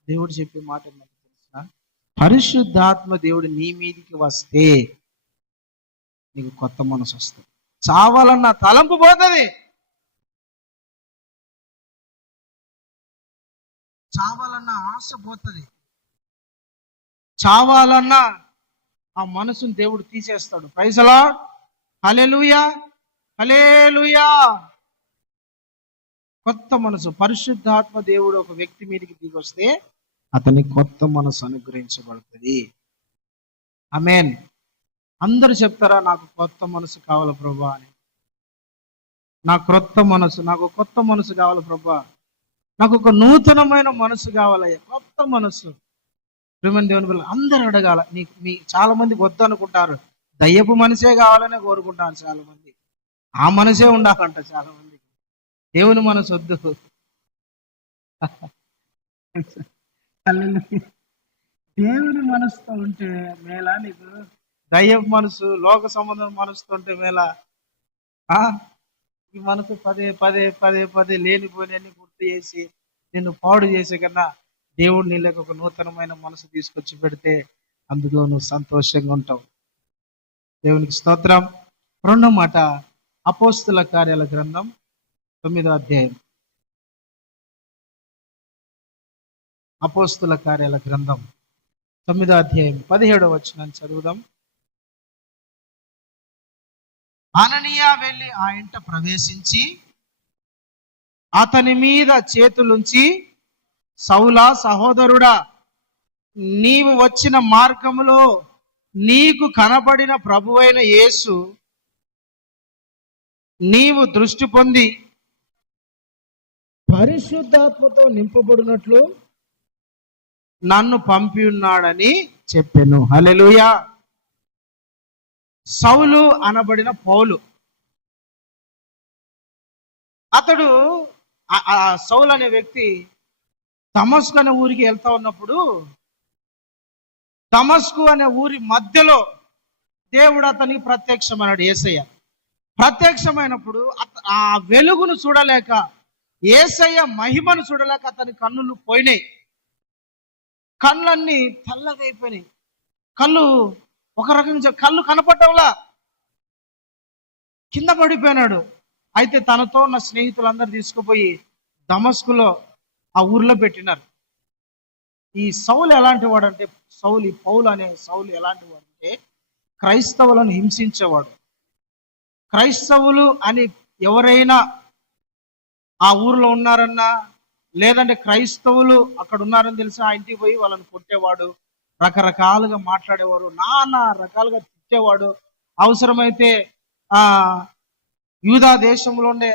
దేవుడు చెప్పే మాట ఏంటంటే తెలుసా? పరిశుద్ధాత్మ దేవుడు నీ మీదికి వస్తే నీకు కొత్త మనసు వస్తుంది. చావాలన్న తలంపు పోతుంది, చావాలన్న ఆశ పోతుంది, చావాలన్న ఆ మనసును దేవుడు తీసేస్తాడు. Praise the lord. Hallelujah, hallelujah. కొత్త మనసు, పరిశుద్ధాత్మ దేవుడు ఒక వ్యక్తి మీదకి దిగి వస్తే అతని కొత్త మనసు అనుగ్రహించబడుతుంది. ఆమేన్. అందరూ చెప్తారా, నాకు కొత్త మనసు కావాలి ప్రభా అని? నాకు కొత్త మనసు కావాలి ప్రభా, నాకు ఒక నూతనమైన మనసు కావాలయ్యా, కొత్త మనసు. ప్రేమని దేవుని పిల్లలు అందరూ అడగాల. మీ చాలా మందికి వద్దు అనుకుంటారు, దయ్యపు మనసే కావాలనే కోరుకుంటాను చాలా మంది. ఆ మనసే ఉండాలంట చాలా మందికి, దేవుని మనసు వద్దు. దేవుని మనసుతో ఉంటే మేలా, నీకు దయ్యపు మనసు, లోక సంబంధం మనసుతో ఉంటే మేలా. ఈ మనసు పదే పదే పదే పదే లేనిపోయినన్ని గుర్తు చేసి నిన్ను పాడు చేసే కన్నా దేవుడు నీళ్ళకి ఒక నూతనమైన మనసు తీసుకొచ్చి పెడితే అందులో నువ్వు సంతోషంగా ఉంటావు. దేవునికి స్తోత్రం. రెండో మాట, అపోస్తుల కార్యాల గ్రంథం 9వ అధ్యాయం. అపోస్తుల కార్యాల గ్రంథం 9వ అధ్యాయం 17వ వచనాన్ని చదువుదాం. అననీయ వెళ్ళి ఆ ఇంట ప్రవేశించి అతని మీద చేతులుంచి, సౌలా సహోదరుడా, నీవు వచ్చిన మార్గములో నీకు కనబడిన ప్రభువైన యేసు నీవు దృష్టి పొంది పరిశుద్ధాత్మతో నింపబడినట్లు నన్ను పంపి ఉన్నాడని చెప్పెను. హల్లెలూయా. సౌలు అనబడిన పౌలు, అతడు సౌలు అనే వ్యక్తి దమస్కు అనే ఊరికి వెళ్తా ఉన్నప్పుడు, దమస్కు అనే ఊరి మధ్యలో దేవుడు అతనికి ప్రత్యక్షమైనాడు. యేసయ్య ప్రత్యక్షమైనప్పుడు ఆ వెలుగును చూడలేక, యేసయ్య మహిమను చూడలేక అతని కన్నులు పోయినాయి. కళ్ళన్నీ తెల్లగా అయిపోయినాయి. కళ్ళు ఒక రకంగా కళ్ళు కనపడ్డంలా, కింద పడిపోయినాడు. అయితే తనతో ఉన్న స్నేహితులందరూ తీసుకుపోయి దమస్కులో ఆ ఊర్లో పెట్టినారు. ఈ సౌలు ఎలాంటి వాడు అంటే, ఈ పౌలు అనే సౌలు ఎలాంటి వాడు అంటే క్రైస్తవులను హింసించేవాడు. క్రైస్తవులు అని ఎవరైనా ఆ ఊర్లో ఉన్నారన్నా, లేదంటే క్రైస్తవులు అక్కడ ఉన్నారని తెలిసి ఆ ఇంటికి పోయి వాళ్ళని కొట్టేవాడు, రకరకాలుగా మాట్లాడేవారు, నానా రకాలుగా తిట్టేవాడు. అవసరమైతే ఆ యూదా దేశంలో ఉండే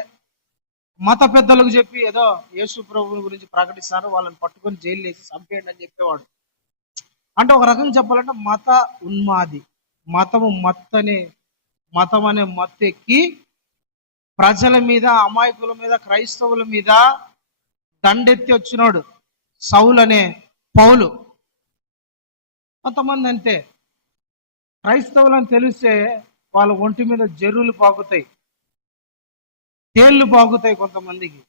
మత పెద్దలకు చెప్పి ఏదో యేసు ప్రభువుల గురించి ప్రకటిస్తారు, వాళ్ళని పట్టుకొని జైలు వేసి చంపేయండి అని చెప్పేవాడు. అంటే ఒక రకంగా చెప్పాలంటే మత ఉన్మాది. మతం అనే మత్తు ఎక్కి ప్రజల మీద, అమాయకుల మీద, క్రైస్తవుల మీద దండెత్తి వచ్చినాడు సౌలు అనే పౌలు. కొంతమంది అంతే, క్రైస్తవులని తెలిస్తే వాళ్ళ ఒంటి మీద జర్రులు పాకుతాయి, తేళ్లు పాకుతాయి. కొంతమందికి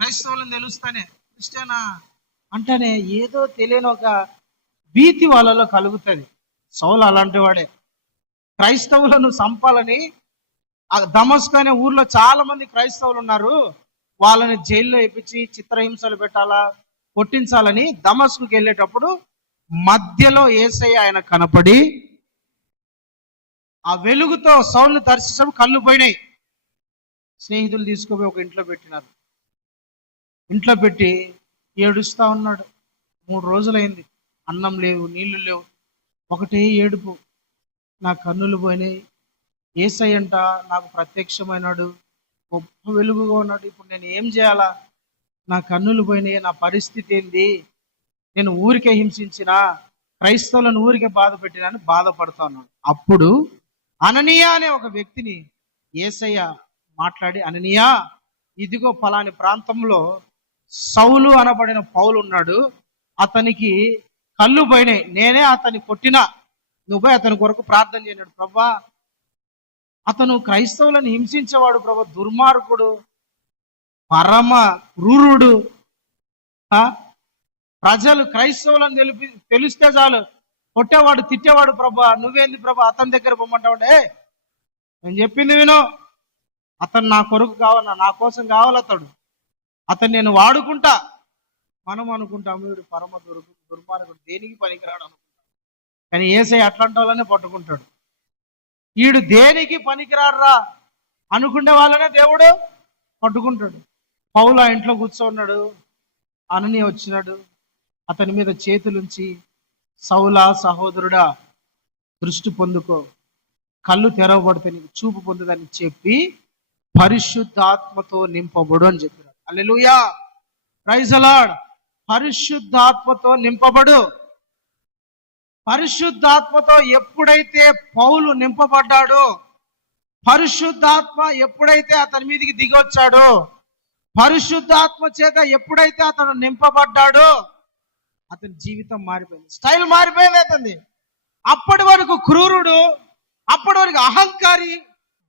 క్రైస్తవులను తెలుస్తానే క్రిస్టియనా అంటేనే ఏదో తెలియని ఒక భీతి వాళ్ళలో కలుగుతుంది. సౌలు అలాంటి వాడే. క్రైస్తవులను చంపాలని దమస్కు అనే ఊర్లో చాలా మంది క్రైస్తవులు ఉన్నారు, వాళ్ళని జైల్లో వేయించి చిత్రహింసలు పెట్టాలా, కొట్టించాలని దమస్కుకి వెళ్ళేటప్పుడు మధ్యలో యేసయ్య ఆయన కనపడి ఆ వెలుగుతో సౌలుని దర్శించడం కళ్ళు పోయినాయి. స్నేహితులు తీసుకుపోయి ఒక ఇంట్లో పెట్టినారు. ఇంట్లో పెట్టి ఏడుస్తా ఉన్నాడు. 3 రోజులైంది, అన్నం లేవు, నీళ్లు లేవు, ఒకటే ఏడుపు. నా కన్నులు పోయినాయి, యేసయ్యంట నాకు ప్రత్యక్షమైనాడు, గొప్ప వెలుగుగా ఉన్నాడు, ఇప్పుడు నేను ఏం చేయాలా, నా కన్నులు పోయినాయి, నా పరిస్థితి ఏంది, నేను ఊరికే హింసించిన, క్రైస్తవులను ఊరికే బాధ పెట్టినా అని బాధపడతా ఉన్నాడు. అప్పుడు అననీయ అనే ఒక వ్యక్తిని యేసయ్య మాట్లాడి, అననీయ, ఇదిగో పలాని ప్రాంతంలో సౌలు అనబడిన పౌలు ఉన్నాడు, అతనికి కళ్ళు పోయినాయి, నేనే అతన్ని కొట్టినా, నువ్వు పోయి అతని కొరకు ప్రార్థన చేయనాడు. ప్రభా, అతను క్రైస్తవులను హింసించేవాడు ప్రభా, దుర్మార్గుడు, పరమ క్రూరుడు. ప్రజలు క్రైస్తవులను తెలిస్తే చాలు కొట్టేవాడు, తిట్టేవాడు. ప్రభా, నువ్వేంది ప్రభా అతని దగ్గర పొమ్మంటావంటే, నేను చెప్పింది విను, అతను నా కొరకు కావాలా, నా కోసం కావాలి, అతను నేను వాడుకుంటా. మనం అనుకుంటాము వీడు పరమ దుర్మార్గుడు, దేనికి పనికిరాడు అనుకుంటాం. కానీ యేసయ్య అట్లాంటి వాళ్ళనే పట్టుకుంటాడు. వీడు దేనికి పనికిరాడురా అనుకునే వాళ్ళనే దేవుడు పట్టుకుంటాడు. పౌలు ఆ ఇంట్లో కూర్చోన్నాడు, అననీయ వచ్చినాడు, అతని మీద చేతులుంచి, సౌలా సహోదరుడా దృష్టి పొందుకో, కళ్ళు తెరవబడితే నీకు చూపు పొందుదని చెప్పి పరిశుద్ధాత్మతో నింపబడు అని చెప్పారు. హల్లెలూయా, ప్రైజ్ ది లార్డ్. పరిశుద్ధాత్మతో నింపబడు. పరిశుద్ధాత్మతో ఎప్పుడైతే పౌలు నింపబడ్డాడో, పరిశుద్ధాత్మ ఎప్పుడైతే అతని మీదకి దిగొచ్చాడో, పరిశుద్ధాత్మ చేత ఎప్పుడైతే అతను నింపబడ్డాడో, అతని జీవితం మారిపోయింది, స్టైల్ మారిపోయింది అతనిది. అప్పటి వరకు క్రూరుడు, అప్పటి వరకు అహంకారి,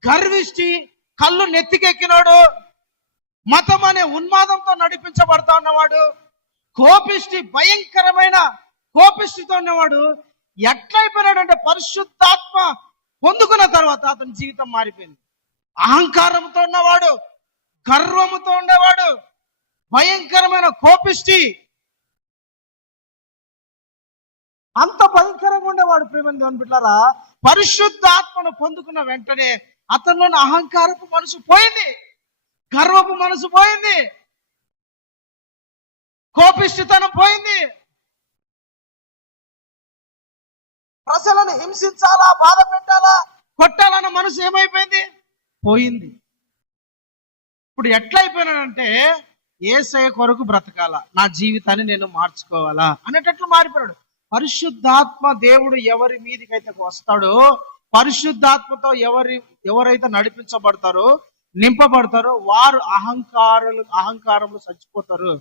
గర్విష్టి, కళ్ళు నెత్తికెక్కినాడు, మతం అనే ఉన్మాదంతో నడిపించబడతా ఉన్నవాడు, కోపిష్టి, భయంకరమైన కోపిష్టితో ఉన్నవాడు ఎట్లయిపోయినాడంటే పరిశుద్ధాత్మ పొందుకున్న తర్వాత అతని జీవితం మారిపోయింది. అహంకారంతో ఉన్నవాడు, గర్వముతో ఉండేవాడు, భయంకరమైన కోపిష్టి, అంత భయంకరంగా ఉండేవాడు. ప్రేమని దేవుని బిడ్డలారా, పరిశుద్ధాత్మను పొందుకున్న వెంటనే అతనిలోని అహంకారపు మనసు పోయింది, గర్వపు మనసు పోయింది, కోపిష్టితనం పోయింది. ప్రజలను హింసించాలా, బాధ పెట్టాలా, కొట్టాలన్న మనసు ఏమైపోయింది, పోయింది. ఇప్పుడు ఎట్లయిపోయినాడంటే యేసయ్య కొరకు బ్రతకాలా, నా జీవితాన్ని నేను మార్చుకోవాలా అనేటట్లు మారిపోయాడు. పరిశుద్ధాత్మ దేవుడు ఎవరి మీదకైతే వస్తాడో, పరిశుద్ధాత్మతో ఎవరైతే నడిపించబడతారో, నింపబడతారో, వారు అహంకారంలో చచ్చిపోతారు.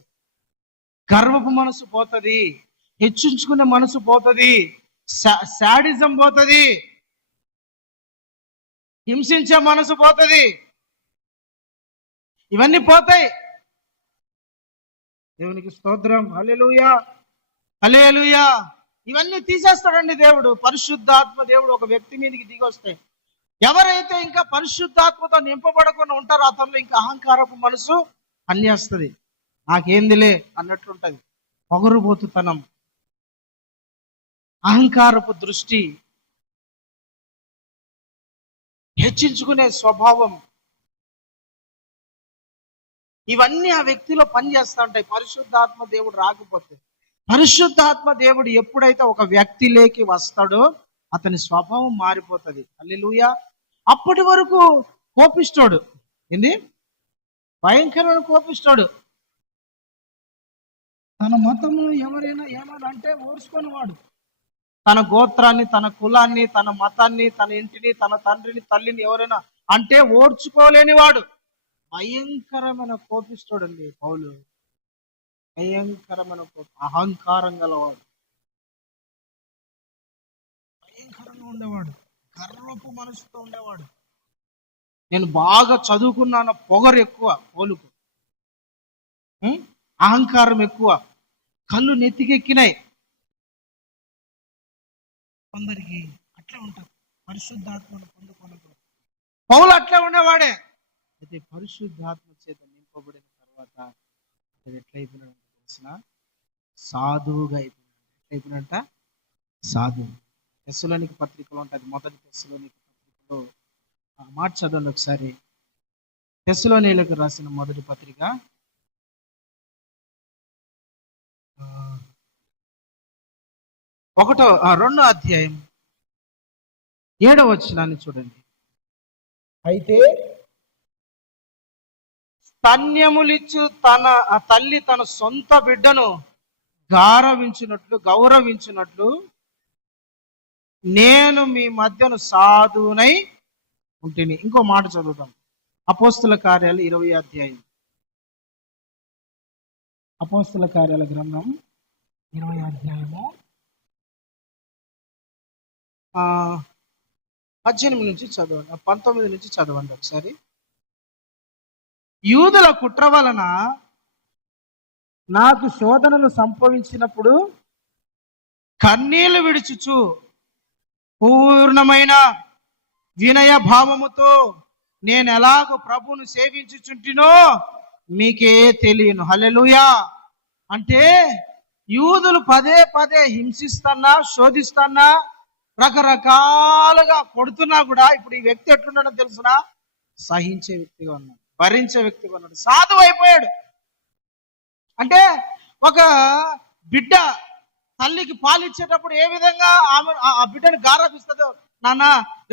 గర్వపు మనసు పోతుంది, హెచ్చించుకునే మనసు పోతుంది, శాడిజం పోతుంది, హింసించే మనసు పోతుంది, ఇవన్నీ పోతాయి. దేవునికి స్తోత్రం. హల్లెలూయా, హల్లెలూయా. ఇవన్నీ తీసేస్తాడండి దేవుడు. పరిశుద్ధాత్మ దేవుడు ఒక వ్యక్తి మీదకి దిగొస్తే ఎవరైతే ఇంకా పరిశుద్ధాత్మతో నింపబడకుండా ఉంటారో అతనిలో ఇంకా అహంకారపు మనసు పనిచేస్తుంది. నాకేందిలే అన్నట్లుంటది. పొగరుబోతుతనం, అహంకారపు దృష్టి, హెచ్చించుకునే స్వభావం, ఇవన్నీ ఆ వ్యక్తిలో పనిచేస్తూ ఉంటాయి పరిశుద్ధాత్మ దేవుడు రాకపోతే. పరిశుద్ధాత్మ దేవుడు ఎప్పుడైతే ఒక వ్యక్తిలోకి వస్తాడో అతని స్వభావం మారిపోతుంది. హల్లెలూయా. అప్పటి వరకు కోపిస్తాడు, ఏంది భయంకరమైన కోపిస్తాడు. తన మతము ఎవరైనా ఏమైనా అంటే ఓర్చుకొని వాడు, తన గోత్రాన్ని, తన కులాన్ని, తన మతాన్ని, తన ఇంటిని, తన తండ్రిని, తల్లిని ఎవరైనా అంటే ఓర్చుకోలేని వాడు భయంకరమైన కోపిస్తాడండి పౌలు. భయంకరమైన అహంకారం గలవాడు, భయంకరంగా ఉండేవాడు, గర్వపు మనసుతో ఉండేవాడు. నేను బాగా చదువుకున్నాను, పొగరు ఎక్కువ పౌలుకు, అహంకారం ఎక్కువ, కళ్ళు నెత్తికెక్కినాయి. కొందరికి అట్లా ఉంటారు పరిశుద్ధాత్మను పొందుకున్నప్పుడు. పౌలు అట్లా ఉండేవాడే. అయితే పరిశుద్ధాత్మ చేత నింపబడిన తర్వాత అతడు ఎట్లయిపోయినాడు తెలిసిన? సాధువుగా అయిపోయినాడు. ఎట్లయిపోయినట్ట? సాధువు. తెస్సలోనిక పత్రికలో ఉంటుంది, మొదటి తెస్సలోనిక పత్రికలో ఆ మాట చదవండి ఒకసారి. తెస్సలోనీయులకు రాసిన మొదటి పత్రిక 2వ అధ్యాయం 7వ వచనాన్ని చూడండి. అయితే స్తన్యములిచ్చు ఆ తల్లి తన సొంత బిడ్డను గౌరవించినట్లు నేను మీ మధ్యను సాధువునై ఉంటిని. ఇంకో మాట చదువుతాం. అపోస్తుల కార్యాలు 20వ అధ్యాయం. అపోస్తుల కార్యాల గ్రంథం 20వ అధ్యాయము 18 నుంచి చదవండి, 19 నుంచి చదవండి ఒకసారి. యూదుల కుట్ర వలన నాకు శోధనలు సంభవించినప్పుడు కన్నీళ్లు విడుచుచు పూర్ణమైన వినయ భావముతో నేను ఎలాగో ప్రభువును సేవించుచుంటినో మీకే తెలియను. హల్లెలూయా. అంటే యూదులు పదే పదే హింసిస్తున్నా, శోధిస్తున్నా, రకరకాలుగా కొడుతున్నా కూడా ఇప్పుడు ఈ వ్యక్తి ఎట్లున్నాడో తెలుసునా? సహించే వ్యక్తిగా ఉన్నాడు, భరించే వ్యక్తిగా ఉన్నాడు, సాధువు అయిపోయాడు. అంటే ఒక బిడ్డ తల్లికి పాలిచ్చేటప్పుడు ఏ విధంగా ఆమె ఆ బిడ్డను గారాపిస్తుందో, నాన్న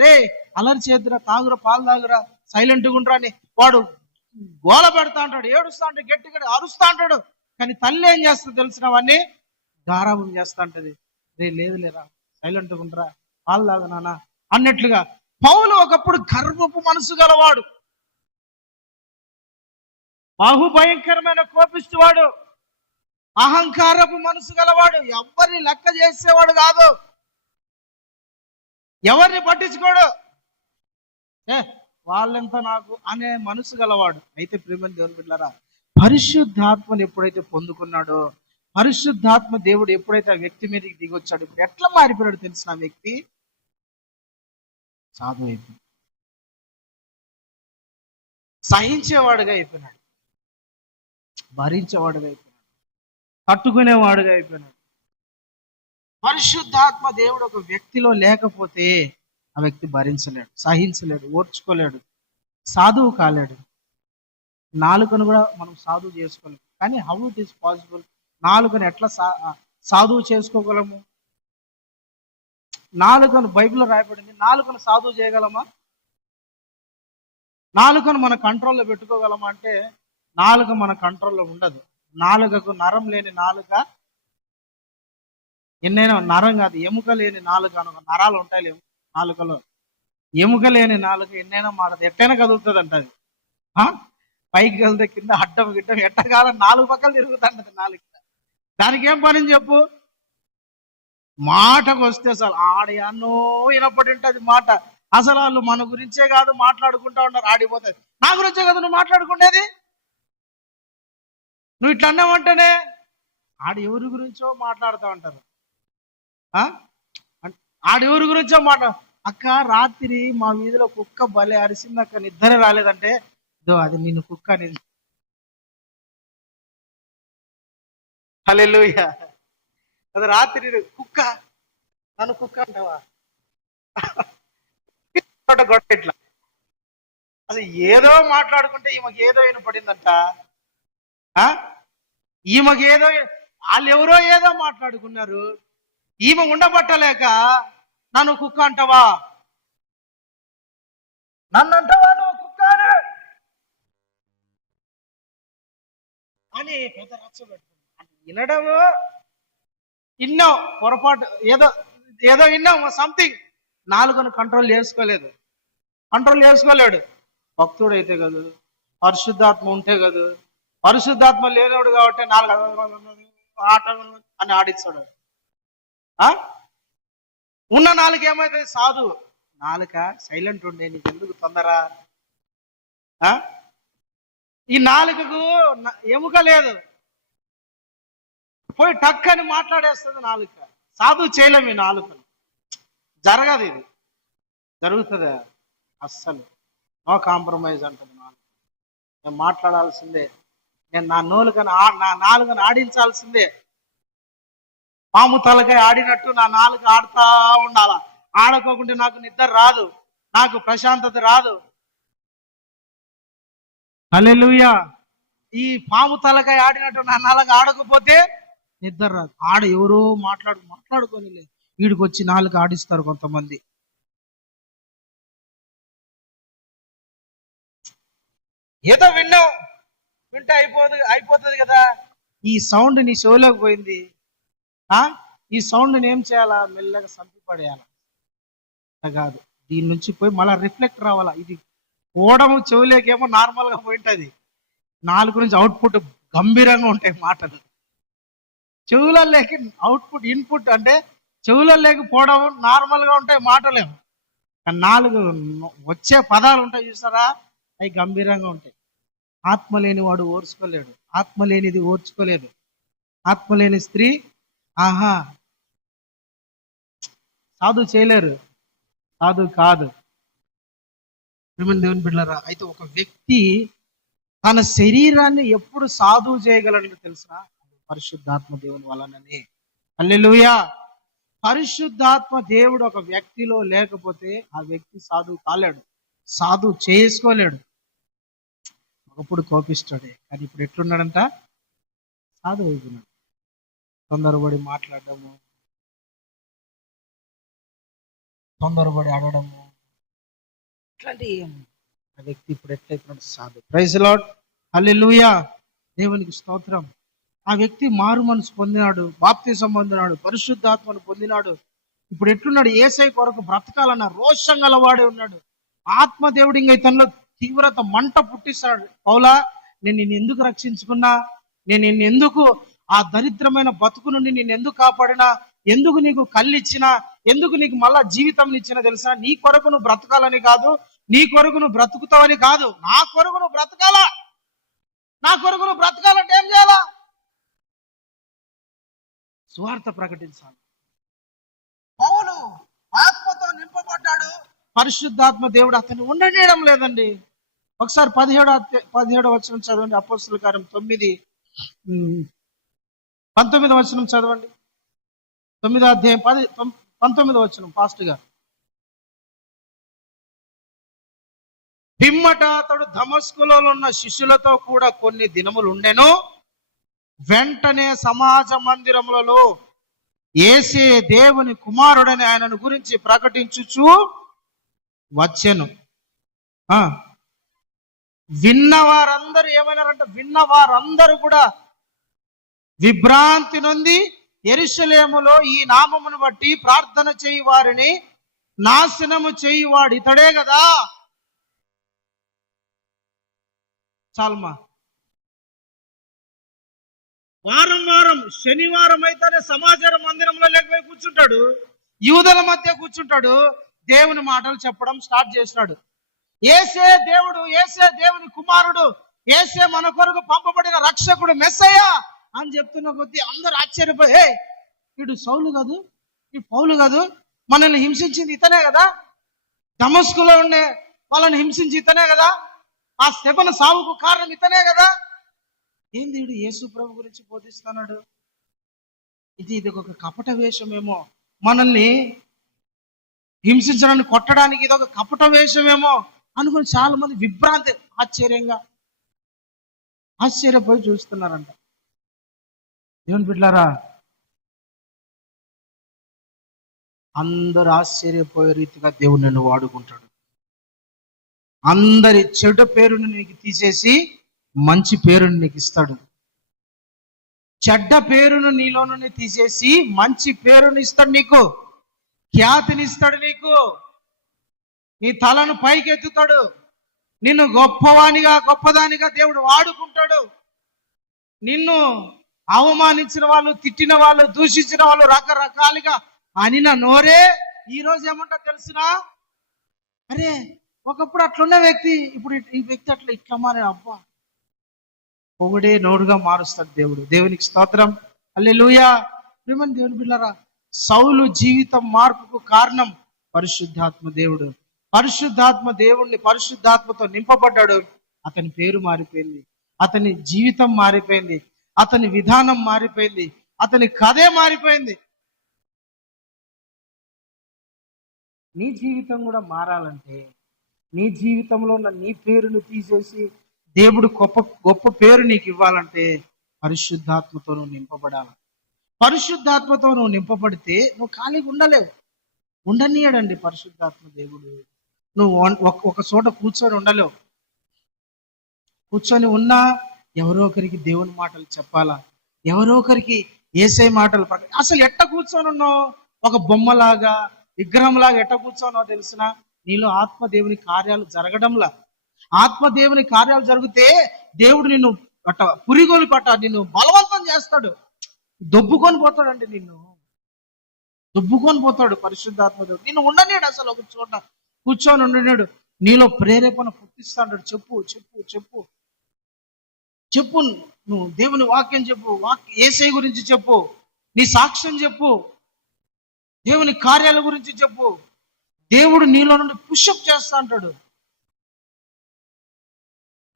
రే అలరి చేద్దురా, తాగురా, పాలు తాగురా, సైలెంట్గా ఉండరా అని వాడు గోల పెడతా అంటాడు, ఏడుస్తా ఉంటాడు, గట్టిగా అరుస్తా అంటాడు. కానీ తల్లి ఏం చేస్తుంది తెలిసినవన్నీ గారాబం చేస్తా ఉంటది. రే లేదు లేరా, సైలెంట్గా ఉండరా, పాలు తాగు నాన్న అన్నట్లుగా. పౌలు ఒకప్పుడు గర్వపు మనసు గలవాడు, బాహుభయంకరమైన కోపిస్తువాడు, అహంకారపు మనసు గలవాడు, ఎవరిని లెక్క చేసేవాడు కాదు, ఎవరిని పట్టించుకోడు, వాళ్ళెంత నాకు అనే మనసు గలవాడు. అయితే ప్రియమైన దేవుని బిడ్డలారా, పరిశుద్ధాత్మను ఎప్పుడైతే పొందుకున్నాడో, పరిశుద్ధాత్మ దేవుడు ఎప్పుడైతే ఆ వ్యక్తి మీదకి దిగొచ్చాడు, ఇప్పుడు ఎట్లా మారిపోయాడు తెలిసిన? ఆ వ్యక్తి సాధువు అయిపోయాడు, సహించేవాడుగా అయిపోయినాడు, భరించేవాడుగా అయిపోయినాడు, తట్టుకునేవాడుగా అయిపోయినాడు. పరిశుద్ధాత్మ దేవుడు ఒక వ్యక్తిలో లేకపోతే ఆ వ్యక్తి భరించలేడు, సహించలేడు, ఓర్చుకోలేడు, సాధువు కాలేడు. నాలుకను కూడా మనం సాధువు చేసుకోలేము. కానీ హౌ ఇట్ ఈస్ పాసిబుల్? నాలుకను ఎట్లా సాధువు చేసుకోగలము? నాలుకను బైబిల్లో రాయబడింది, నాలుకను సాధువు చేయగలమా? నాలుకను మన కంట్రోల్లో పెట్టుకోగలమా అంటే నాలుక మన కంట్రోల్లో ఉండదు. నాలుకకు నరం లేని నాలుక, ఎన్నైనా నరం కాదు, ఎముక లేని నాలుక అనొక నరాలు ఉంటాయి లేవు నాలుకలో. ఎముక లేని నాలుక ఎన్నైనా మాడదు, ఎట్టైనా కదులుతుంది అంటది. పైకి వెళ్తే కింద అడ్డం గిడ్డం ఎట్టకాలం 4 పక్కలు తిరుగుతుంటది నాలుక. దానికి ఏం పని చెప్పు? మాటకు వస్తే అసలు ఆడయాన్నో వినపడి ఉంటుంది మాట. అసలు వాళ్ళు మన గురించే కాదు మాట్లాడుకుంటా ఉన్నారు, ఆడిపోతుంది. నా గురించే కదా నువ్వు మాట్లాడుకునేది, నువ్వు ఇట్లా అన్నావంటేనే ఆడు ఎవరి గురించో మాట్లాడుతూ ఉంటారు. ఆడు ఎవరి గురించో అక్క రాత్రి మా వీధిలో కుక్క భలే అరిసింది అక్క, నిద్ర రాలేదంటే, దో అది నిన్ను కుక్క అనేది. హల్లెలూయా. అది రాత్రి కుక్క, నన్ను కుక్క అంటావా? గొడవ ఇట్లా అసలు ఏదో మాట్లాడుకుంటే ఈమెకి ఏదో వినపడిందంట. ఈమెకి ఏదో, వాళ్ళు ఎవరో ఏదో మాట్లాడుకున్నారు. ఈమె ఉండబట్టలేక నన్ను కుక్క అంటావా, నన్ను అంటావా నువ్వు కుక్క అని పెద్ద రచ్చ పెట్టుకుంది. వినడము విన్నావు, పొరపాటు ఏదో ఏదో విన్నావు సంథింగ్, నాలుగును కంట్రోల్ చేసుకోలేడు. భక్తుడు అయితే కాదు, పరిశుద్ధాత్మ ఉంటే కాదు. పరిశుద్ధాత్మ లేనివాడు కాబట్టి నాలుగు ఆట అని ఆడిస్తాడు. ఉన్న నాలుగు ఏమైతుంది? సాధు నాలుక సైలెంట్ ఉండే, నీకు ఎందుకు తొందర? ఈ నాలుకకు ఎముక లేదు, పోయి టక్కని మాట్లాడేస్తుంది నాలుక. సాధు చేయలేము ఈ నాలుకను, జరగదు. ఇది జరుగుతుందా? అస్సలు నో కాంప్రమైజ్ అంటుంది నాలుక. నేను మాట్లాడాల్సిందే, నేను నా నాలుకను ఆడించాల్సిందే. పాము తలకాయ ఆడినట్టు నా నాలుక ఆడుతా ఉండాలా. ఆడుకోకుంటే నాకు నిద్ర రాదు, నాకు ప్రశాంతత రాదు. హల్లెలూయా. ఈ పాము తలకాయ ఆడినట్టు నా నాలుక ఆడకపోతే నిద్ర రాదు. ఎవరో మాట్లాడుకొని లేదు, వీడికి వచ్చి నాలుక ఆడిస్తారు కొంతమంది. ఏదో వింటే అయిపోతుంది కదా. ఈ సౌండ్ నీ షోలోకి పోయింది. ఈ సౌండ్ని ఏం చేయాలా? మెల్లగా సంపి పడేయాలా కాదు, దీని నుంచి పోయి మళ్ళీ రిఫ్లెక్ట్ రావాలా. ఇది పోవడము చెవులేకేమో నార్మల్గా పోయింటుంది, నాలుగు నుంచి అవుట్పుట్ గంభీరంగా ఉంటాయి మాటలు. చెవులలోకి అవుట్పుట్ ఇన్పుట్ అంటే చెవులలోకి పోవడం నార్మల్గా ఉంటాయి మాటలేమో, కానీ నాలుగు వచ్చే పదాలు ఉంటాయి చూసారా, అవి గంభీరంగా ఉంటాయి. ఆత్మ లేని వాడు ఓర్చుకోలేడు, ఆత్మ లేనిది ఓర్చుకోలేదు. ఆత్మ లేని స్త్రీ సాధు చేయలేరు, సాధు కాదు. దేవుని బిడ్డలారా, అయితే ఒక వ్యక్తి తన శరీరాన్ని ఎప్పుడు సాధువు చేయగలడు తెలుసా? పరిశుద్ధాత్మ దేవుని వలననే. హల్లెలూయా. పరిశుద్ధాత్మ దేవుడు ఒక వ్యక్తిలో లేకపోతే ఆ వ్యక్తి సాధువు కాలేడు, సాధువు చేసుకోలేడు. ఒకప్పుడు కోపిస్తాడే, కానీ ఇప్పుడు ఎట్లున్నాడంట? సాధువు అయిపోయినాడు. తొందరపడి మాట్లాడడము, తొందరపడి ఆడడము, ఇట్లాంటి ఆ వ్యక్తి ఇప్పుడు ఎట్లయిపోయినాడు? సాధు. Praise lord. హల్లెలూయా. దేవునికి స్తోత్రం. ఆ వ్యక్తి మారు మనసు పొందినాడు, బాప్తిసం పొందినాడు, పరిశుద్ధాత్మను పొందినాడు. ఇప్పుడు ఎట్లున్నాడు? యేసయ్య కొరకు బ్రతకాలన్న రోషం గలవాడే ఉన్నాడు. ఆత్మదేవుడు ఇంకా ఇతనిలో తీవ్రత మంట పుట్టిస్తాడు. పౌలా, నేను నిన్ను ఎందుకు రక్షించుకున్నా, నేను నిన్ను ఎందుకు ఆ దరిద్రమైన బతుకు నుండి నేను ఎందుకు కాపాడినా, ఎందుకు నీకు కళ్ళు ఇచ్చినా, ఎందుకు నీకు మళ్ళా జీవితం ఇచ్చినా తెలుసా? నీ కొరకు నువ్వు బ్రతకాలని కాదు, నీ కొరకు నువ్వు బ్రతుకుతావని కాదు, నా కొరకు నువ్వు బ్రతకాలా. నా కొరకు నువ్వు బ్రతకాలంటే ఏం చేయాలా? సువార్త ప్రకటించాలి. పౌలు ఆత్మతో నింపబడ్డాడు, పరిశుద్ధాత్మ దేవుడు అతన్ని ఉండనీయడం లేదండి. ఒకసారి 17వ వచనం చదవండి. అపోస్తలుల కార్యం 9:19 వచనం చదవండి. 9వ అధ్యాయం 19వ వచనం ఫాస్ట్ గా. పిమ్మట అతడు దమస్కులో ఉన్న శిష్యులతో కూడా కొన్ని దినములు ఉండెను. వెంటనే సమాజ మందిరములలో యేసే దేవుని కుమారుడని ఆయనను గురించి ప్రకటించుచు వచ్చెను. విన్నవారందరూ ఏమైనారంటే, విన్నవారందరూ కూడా విభ్రాంతి నొంది యెరూషలేములో ఈ నామమును బట్టి ప్రార్థన చేయి వారిని నాశనము చేయువాడు ఇతడే కదా. చాలమా. వారం శనివారం అయితేనే సమాచార మందిరంలో లేకపోయి కూర్చుంటాడు, యూదుల మధ్య కూర్చుంటాడు, దేవుని మాటలు చెప్పడం స్టార్ట్ చేసినాడు. యేసే దేవుడు, యేసే దేవుని కుమారుడు, యేసే మన కొరకు పంపబడిన రక్షకుడు, మెస్సయ్య అని చెప్తున్న కొద్దీ అందరూ ఆశ్చర్యపోయి, వీడు సౌలు కాదు, ఈ పౌలు కాదు, మనల్ని హింసించింది ఇతనే కదా, దమస్కులో ఉండే వాళ్ళని హింసించి ఇతనే కదా, ఆ స్తెఫను సావుకు కారణం ఇతనే కదా. ఏంది వీడు యేసు ప్రభు గురించి బోధిస్తున్నాడు? ఇది ఒక కపట వేషమేమో, మనల్ని హింసించడానికి కొట్టడానికి ఇది ఒక కపట వేషమేమో అనుకుని చాలా మంది విభ్రాంతి ఆశ్చర్యపోయి చూస్తున్నారంట. దేవుని బిడ్డలారా, అందరు ఆశ్చర్యపోయే రీతిగా దేవుడు నిన్ను వాడుకుంటాడు. అందరి చెడు పేరుని నీకు తీసేసి మంచి పేరుని నీకు ఇస్తాడు. చెడ్డ పేరును నీలో నుండి తీసేసి మంచి పేరుని ఇస్తాడు. నీకు ఖ్యాతిని ఇస్తాడు. నీకు నీ తలను పైకెత్తుతాడు. నిన్ను గొప్పదానిగా దేవుడు వాడుకుంటాడు. నిన్ను అవమానించిన వాళ్ళు, తిట్టిన వాళ్ళు, దూషించిన వాళ్ళు, రకరకాలుగా అనిన నోరే ఈరోజు ఏమంటా తెలిసినా, అరే ఒకప్పుడు అట్లున్న వ్యక్తి ఇప్పుడు ఈ వ్యక్తి అట్లా ఇట్లా మారే, అబ్బా పొగుడే నోడుగా మారుస్తాడు దేవుడు. దేవునికి స్తోత్రం, హల్లెలూయా. ప్రియమైన దేవుని బిడ్డలారా, సౌలు జీవితం మార్పుకు కారణం పరిశుద్ధాత్మ దేవుడు. పరిశుద్ధాత్మతో నింపబడ్డాడు. అతని పేరు మారిపోయింది, అతని జీవితం మారిపోయింది, అతని విధానం మారిపోయింది, అతని కథే మారిపోయింది. నీ జీవితం కూడా మారాలంటే, నీ జీవితంలో ఉన్న నీ పేరును తీసేసి దేవుడు గొప్ప పేరు నీకు ఇవ్వాలంటే పరిశుద్ధాత్మతో నువ్వు నింపబడాలి. పరిశుద్ధాత్మతో నువ్వు నింపబడితే నువ్వు ఖాళీగా ఉండలేవు. ఉండనీయడండి పరిశుద్ధాత్మ దేవుడు. నువ్వు ఒక చోట కూర్చొని ఉండలేవు. కూర్చొని ఉన్నా ఎవరో ఒకరికి దేవుని మాటలు చెప్పాలా, ఎవరో ఒకరికి యేసయ్య మాటలు అసలు ఎట్ట కూర్చొని ఉన్నావు? ఒక బొమ్మలాగా, విగ్రహంలాగా ఎట్ట కూర్చోనో తెలిసిన? నీలో ఆత్మదేవుని కార్యాలు జరగడంలా. ఆత్మదేవుని కార్యాలు జరిగితే దేవుడు నిన్ను పురిగోలు నిన్ను బలవంతం చేస్తాడు. దొబ్బుకొని పోతాడండి, నిన్ను దొబ్బుకొని పోతాడు పరిశుద్ధాత్మ దేవుడు. నిన్ను ఉండనేడు, అసలు ఒక చోట కూర్చొని ఉండనేడు. నీలో ప్రేరేపణ పుట్టిస్తాడు. చెప్పు చెప్పు చెప్పు చెప్పు నువ్వు దేవుని వాక్యం చెప్పు, యేసయ్య గురించి చెప్పు, నీ సాక్ష్యం చెప్పు, దేవుని కార్యాల గురించి చెప్పు. దేవుడు నీలో నుండి పుషప్ చేస్తా అంటాడు.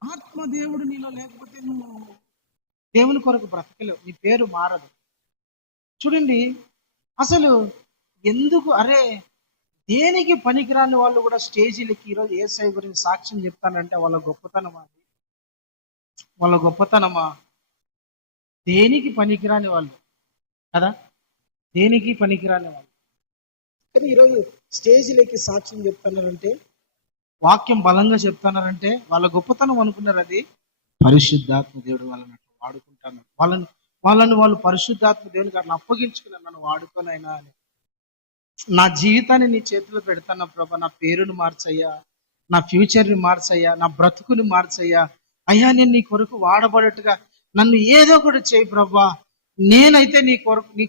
ఆత్మదేవుడు నీలో లేకపోతే నువ్వు దేవుని కొరకు బ్రతకలేవు, నీ పేరు మారదు. చూడండి, అసలు ఎందుకు దేనికి పనికిరాని వాళ్ళు కూడా స్టేజీలకి ఈరోజు యేసయ్య గురించి సాక్ష్యం చెప్తానంటే వాళ్ళ గొప్పతనమా? దేనికి పనికిరాని వాళ్ళు కదా, దేనికి పనికిరాని వాళ్ళు. కానీ ఈరోజు స్టేజీలకి సాక్ష్యం చెప్తున్నారంటే, వాక్యం బలంగా చెప్తున్నారంటే వాళ్ళ గొప్పతనం అనుకున్నారు. అది పరిశుద్ధాత్మ దేవుడు వాళ్ళని అట్లా వాడుకుంటాను. వాళ్ళు పరిశుద్ధాత్మ దేవునికి అట్లా అప్పగించుకున్నారు. నన్ను వాడుకోనైనా అని, నా జీవితాన్ని నీ చేతిలో పెడతాను ప్రభా, నా పేరును మార్చయ్యా, నా ఫ్యూచర్ని మార్చయ్యా, నా బ్రతుకుని మార్చయ్యా. అయ్యా నేను నీ కొరకు వాడబడేట్టుగా నన్ను ఏదో ఒకటి చేయి ప్రభా, నేనైతే నీ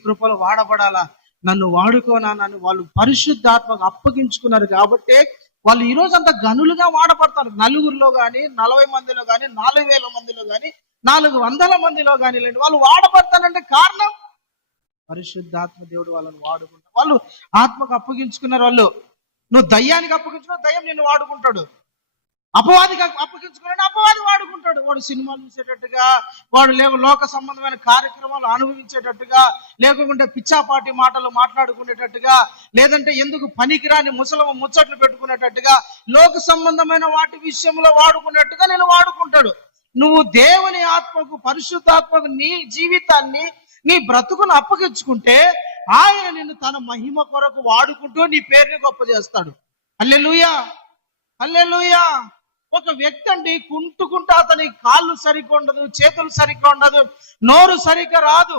కృపలో వాడబడాలా, నన్ను వాడుకోనా. నన్ను వాళ్ళు పరిశుద్ధాత్మకు అప్పగించుకున్నారు కాబట్టి వాళ్ళు ఈ రోజు అంత గనులుగా వాడబడతారు. నలుగురిలో కానీ, 40 మందిలో కానీ, 4000 మందిలో కానీ, 400 మందిలో కానీ లేండి, వాళ్ళు వాడబడతానంటే కారణం పరిశుద్ధాత్మ దేవుడు వాళ్ళని వాడుకుంటారు. వాళ్ళు ఆత్మకు అప్పగించుకున్నారు. వాళ్ళు నువ్వు దయ్యానికి అప్పగించుకున్న దయ్యం నిన్ను వాడుకుంటాడు. అపవాదికి అప్పగించుకున్నాడు, అపవాది వాడుకుంటాడు. వాడు సినిమాలు చూసేటట్టుగా, వాడు లోక సంబంధమైన కార్యక్రమాలు అనుభవించేటట్టుగా, లేకుంటే పిచ్చాపాటి మాటలు మాట్లాడుకునేటట్టుగా, లేదంటే ఎందుకు పనికిరాని ముచ్చట్లు పెట్టుకునేటట్టుగా, లోక సంబంధమైన వాటి విషయంలో వాడుకునేట్టుగా నేను వాడుకుంటాడు. నువ్వు దేవుని ఆత్మకు, పరిశుద్ధాత్మకు నీ జీవితాన్ని, నీ బ్రతుకును అప్పగించుకుంటే ఆయన నిన్ను తన మహిమ కొరకు వాడుకుంటూ నీ పేరుని గొప్ప చేస్తాడు. హల్లెలూయా, హల్లెలూయా. ఒక వ్యక్తి అండి కుంటుకుంటా, అతని కాళ్ళు సరిగ్గా ఉండదు, చేతులు సరిగ్గా ఉండదు, నోరు సరిగ్గా రాదు.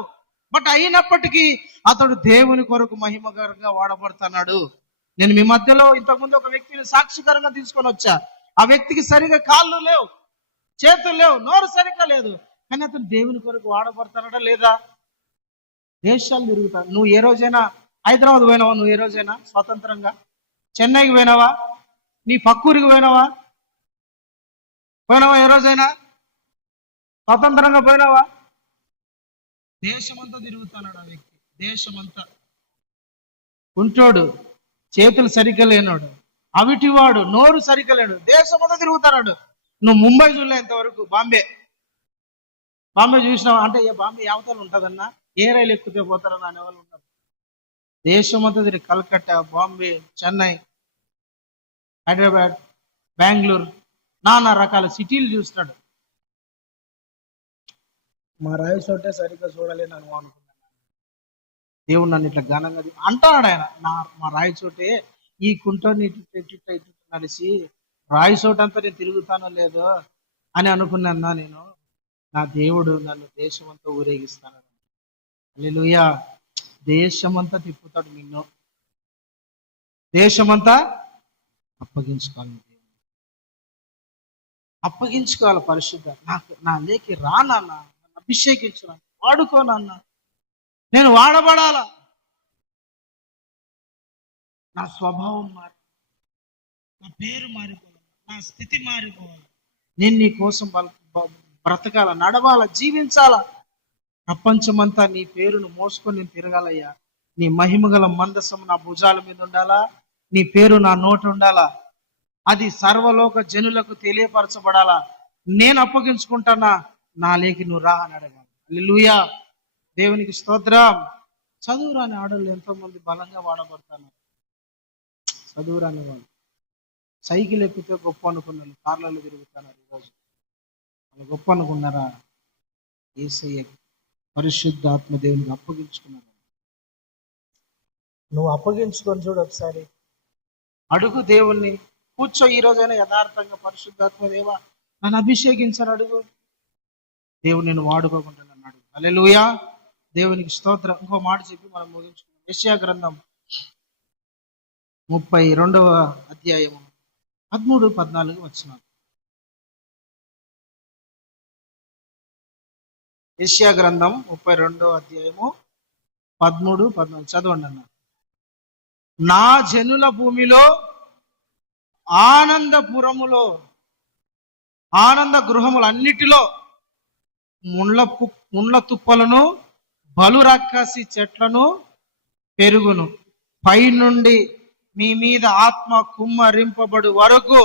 బట్ అయినప్పటికీ అతడు దేవుని కొరకు మహిమకరంగా వాడబడుతున్నాడు. నేను మీ మధ్యలో ఇంతకుముందు ఒక వ్యక్తిని సాక్షికరంగా తీసుకొని వచ్చా. ఆ వ్యక్తికి సరిగా కాళ్ళు లేవు, చేతులు లేవు, నోరు సరిగ్గా లేదు, కానీ అతను దేవుని కొరకు వాడబడుతున్నాడా లేదా? దేశాలు తిరుగుతాడు. నువ్వు ఏ రోజైనా హైదరాబాద్ పోయినావా? నువ్వు ఏ రోజైనా స్వతంత్రంగా చెన్నైకి పోయినావా? నీ పక్కూరికి పోయినావా? ఏ రోజైనా స్వతంత్రంగా పోయినావా? దేశమంతా తిరుగుతున్నాడు ఆ వ్యక్తి, దేశమంతా. కుంటోడు, చేతులు సరిగ్గా లేనోడు, అవిటివాడు, నోరు సరికలేడు, దేశమంతా తిరుగుతాడు. నువ్వు ముంబై చూడలే ఇంతవరకు. బాంబే చూసినావు అంటే బాంబే యావతలు ఉంటుందన్నా, ఏ రైలు ఎక్కితే పోతారని అనేవాళ్ళు ఉంటారు. దేశమంతా తిరిగి కలకత్తా, బాంబే, చెన్నై, హైదరాబాద్, బెంగళూరు, నానా రకాల సిటీలు చూస్తున్నాడు. మా రాయచోటే సరిగ్గా చూడలేను అని అనుకున్నాను. దేవుడు నన్ను ఇట్లా ఘనంగా అంటాడు ఆయన. మా రాయచోటే ఈ కుంటని ఇటు నడిచి రాయచోటంతా నేను తిరుగుతానో లేదో అని అనుకున్నా. నేను నా దేవుడు నన్ను దేశమంతా ఊరేగిస్తాను. హల్లెలూయా. దేశమంతా తిప్పుతాడు నిన్ను, దేశమంతా అప్పగించుకోవాలి. అప్పగించుకోవాలి. పరిశుద్ధ నా లేకి రానన్నా, అభిషేకించు, వాడుకోనన్నా, నేను వాడబడాలా, నా స్వభావం మారి, నా పేరు మారిపోవాలి, నా స్థితి మారిపోవాలి. నేను నీ కోసం బ్రతకాల, నడవాల, జీవించాల. ప్రపంచమంతా నీ పేరును మోసుకొని నేను తిరగాలయ్యా. నీ మహిమగల మందసం నా భుజాల మీద ఉండాలా, నీ పేరు నా నోట ఉండాలా, అది సర్వలోక జనులకు తెలియపరచబడాలా. నేను అప్పగించుకుంటానా, నా లేకి నువ్వు రా అని అడగాలి. హల్లెలూయా. దేవునికి స్తోత్రం. చదువురాని ఆడవాళ్ళు ఎంతో మంది బలంగా వాడబడతారు. చదువురాని వాళ్ళు సైకిల్ ఎక్కితే గొప్ప అనుకున్నారు, కార్లలో తిరుగుతున్నారు. ఈరోజు వాళ్ళు గొప్ప అనుకున్నారా? యేసయ్య పరిశుద్ధ ఆత్మ దేవునికి అప్పగించుకున్నారు. నువ్వు అప్పగించుకొని చూడు ఒకసారి, అడుగు దేవుణ్ణి. కూర్చో, ఈ రోజైనా యథార్థంగా పరిశుద్ధాత్మ దేవా నన్ను అభిషేకించారు అడుగు. దేవుడు నేను వాడుకోకుండా అడుగు. హల్లెలూయా. దేవునికి స్తోత్రం. ఇంకో మాట చెప్పి మనం ముగించుకున్నాం. యెషయా గ్రంథం 32వ అధ్యాయము 13-14 వచనాలు. యెషయా గ్రంథం 32వ అధ్యాయము 13-14 చదవండి అన్న. నా జనుల భూమిలో ఆనందపురములో, ఆనంద గృహములన్నిటిలో ముండ్ల తుప్పలను, బలు రక్కసి చెట్లను పెరుగును. పైనుండి మీ మీద ఆత్మ కుమ్మరింపబడు వరకు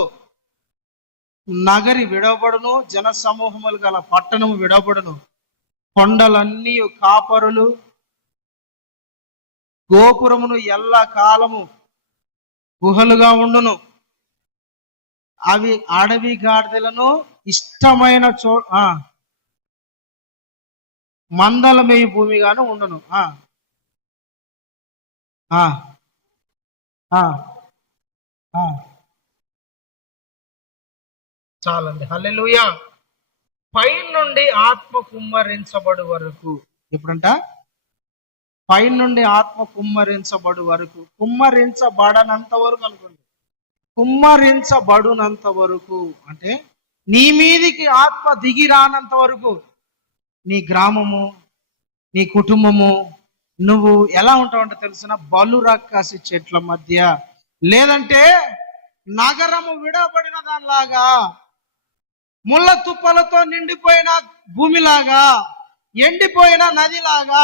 నగరి విడవబడును, జన సమూహములు గల పట్టణము విడవబడును. కొండలన్నీ కాపరులు, గోపురమును ఎల్ల కాలము గుహలుగా ఉండును. అవి అడవి గాడిదలను ఇష్టమైన మందల మేయి భూమిగాను ఉండును. చాలండి. హల్లెలూయా. పైనుండి ఆత్మ కుమ్మరించబడు వరకు. ఎప్పుడంట? పైనుండి ఆత్మ కుమ్మరించబడు వరకు. కుమ్మరించబడనంత వరకు అనుకోండి. కుమ్మరించబడునంత వరకు అంటే నీ మీదికి ఆత్మ దిగి రానంత వరకు నీ గ్రామము, నీ కుటుంబము, నువ్వు ఎలా ఉంటావంటే తెలుసిన, బలు రక్కసి చెట్ల మధ్య, లేదంటే నగరము విడబడిన దానిలాగా, ముళ్ళ తుప్పలతో నిండిపోయిన భూమిలాగా, ఎండిపోయిన నదిలాగా,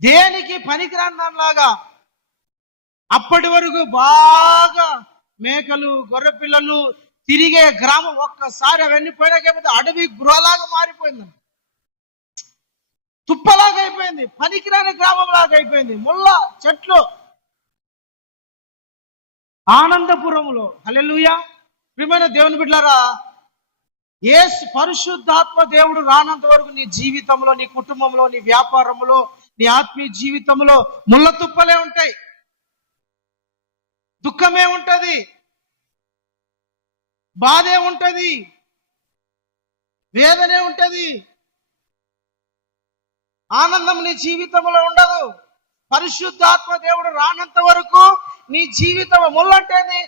దేనికి పనికిరాని దానిలాగా. అప్పటి వరకు బాగా మేకలు, గొర్రె పిల్లలు తిరిగే గ్రామం ఒక్కసారి అవన్నీ పోయినాకపోతే అడవి గృహలాగా మారిపోయింది, తుప్పలాగా అయిపోయింది, పనికిరాని గ్రామం లాగా అయిపోయింది. ముళ్ళ చెట్లు ఆనందపురములో. హల్లెలూయా. ప్రియమైన దేవుని బిడ్డలారా, యేసు పరిశుద్ధాత్మ దేవుడు రానంత వరకు నీ జీవితంలో, నీ కుటుంబంలో, నీ వ్యాపారంలో, నీ ఆత్మీయ జీవితంలో ముళ్ళ తుప్పలే ఉంటాయి, దుఃఖమే ఉంటది, బాధే ఉంటది, వేదనే ఉంటది, ఆనందం నీ జీవితంలో ఉండదు. పరిశుద్ధాత్మ దేవుడు రానంత వరకు నీ జీవితం ముళ్ళంటేది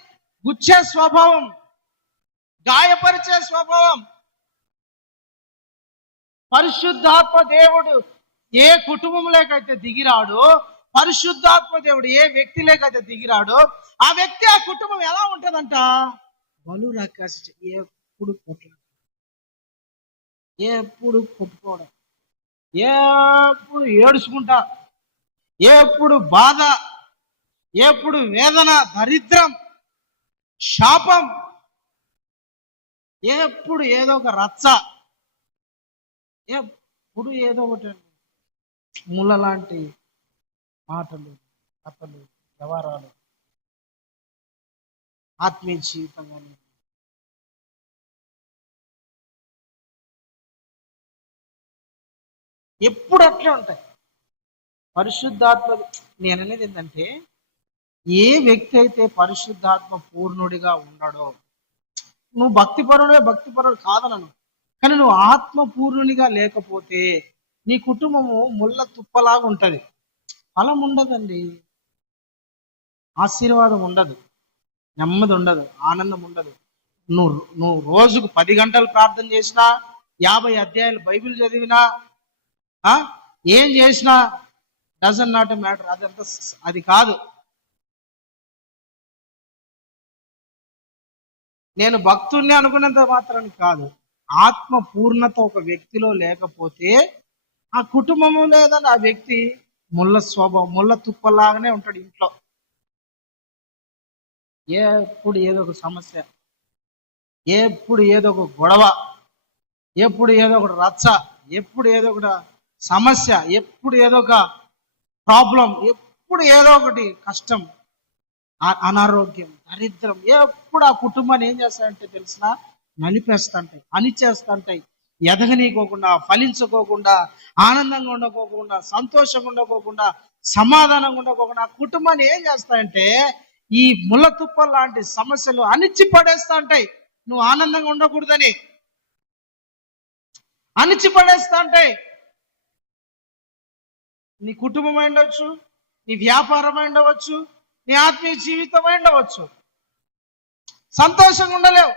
గుచ్చే స్వభావం, గాయపరిచే స్వభావం. పరిశుద్ధాత్మ దేవుడు ఏ కుటుంబంలోకైతే దిగిరాడో, పరిశుద్ధాత్మ దేవుడు ఏ వ్యక్తిలోకైతే దిగిరాడో, ఆ వ్యక్తి, ఆ కుటుంబం ఎలా ఉంటుందంట? బలు రక్కసి, ఎప్పుడు కొట్టుకోవడం, ఎప్పుడు ఏడుచుకుంటా, ఎప్పుడు బాధ, ఎప్పుడు వేదన, దరిద్రం, శాపం, ఎప్పుడు ఏదో ఒక రచ్చ, ఎప్పుడు ఏదో ఒకటి ముళ్ళ లాంటి మాటలు, కథలు, వ్యవహారాలు, ఆత్మీయ జీవితం కానీ ఎప్పుడు అట్లే ఉంటాయి. పరిశుద్ధాత్మ, నేను అనేది ఏంటంటే, ఏ వ్యక్తి అయితే పరిశుద్ధాత్మ పూర్ణుడిగా ఉండడో, నువ్వు భక్తిపరుడు కాదనను, కానీ నువ్వు ఆత్మ పూర్ణునిగా లేకపోతే నీ కుటుంబము ముళ్ళ తుప్పలాగా ఉంటుంది. ఫలం ఉండదండి, ఆశీర్వాదం ఉండదు, నెమ్మది ఉండదు, ఆనందం ఉండదు. నువ్వు రోజుకు 10 గంటలు ప్రార్థన చేసినా, 50 అధ్యాయాలు బైబిల్ చదివినా, ఏం చేసినా డజన్ నాట్ మ్యాటర్. అదంతా అది కాదు. నేను భక్తుడిని అనుకున్నంత మాత్రానికి కాదు. ఆత్మ పూర్ణత ఒక వ్యక్తిలో లేకపోతే ఆ కుటుంబము లేదని ఆ వ్యక్తి ముళ్ళ స్వభావం, ముళ్ళ తుప్పలాగానే ఉంటాడు ఇంట్లో. ఎప్పుడు ఏదో ఒక సమస్య, ఎప్పుడు ఏదో ఒక గొడవ, ఎప్పుడు ఏదో ఒకటి రచ్చ, ఎప్పుడు ఏదో ఒకటి సమస్య, ఎప్పుడు ఏదో ఒక ప్రాబ్లం, ఎప్పుడు ఏదో ఒకటి కష్టం, అనారోగ్యం, దరిద్రం, ఎప్పుడు ఆ కుటుంబాన్ని ఏం చేస్తాయంటే తెలిసిన నలిపేస్తుంటాయి, అణిచేస్తుంటాయి. ఎదగనీకోకుండా, ఫలించుకోకుండా, ఆనందంగా ఉండకోకుండా, సంతోషంగా ఉండకోకుండా, సమాధానంగా ఉండకోకుండా ఆ కుటుంబాన్ని ఏం చేస్తాయంటే ఈ ముళ్ళ తుప్ప లాంటి సమస్యలు అణిచి పడేస్తా ఉంటాయి. నువ్వు ఆనందంగా ఉండకూడదని అణిచి పడేస్తా ఉంటాయి. నీ కుటుంబం ఉండవచ్చు, నీ వ్యాపారం ఉండవచ్చు, నీ ఆత్మీయ జీవితం ఉండవచ్చు. సంతోషంగా ఉండలేవు,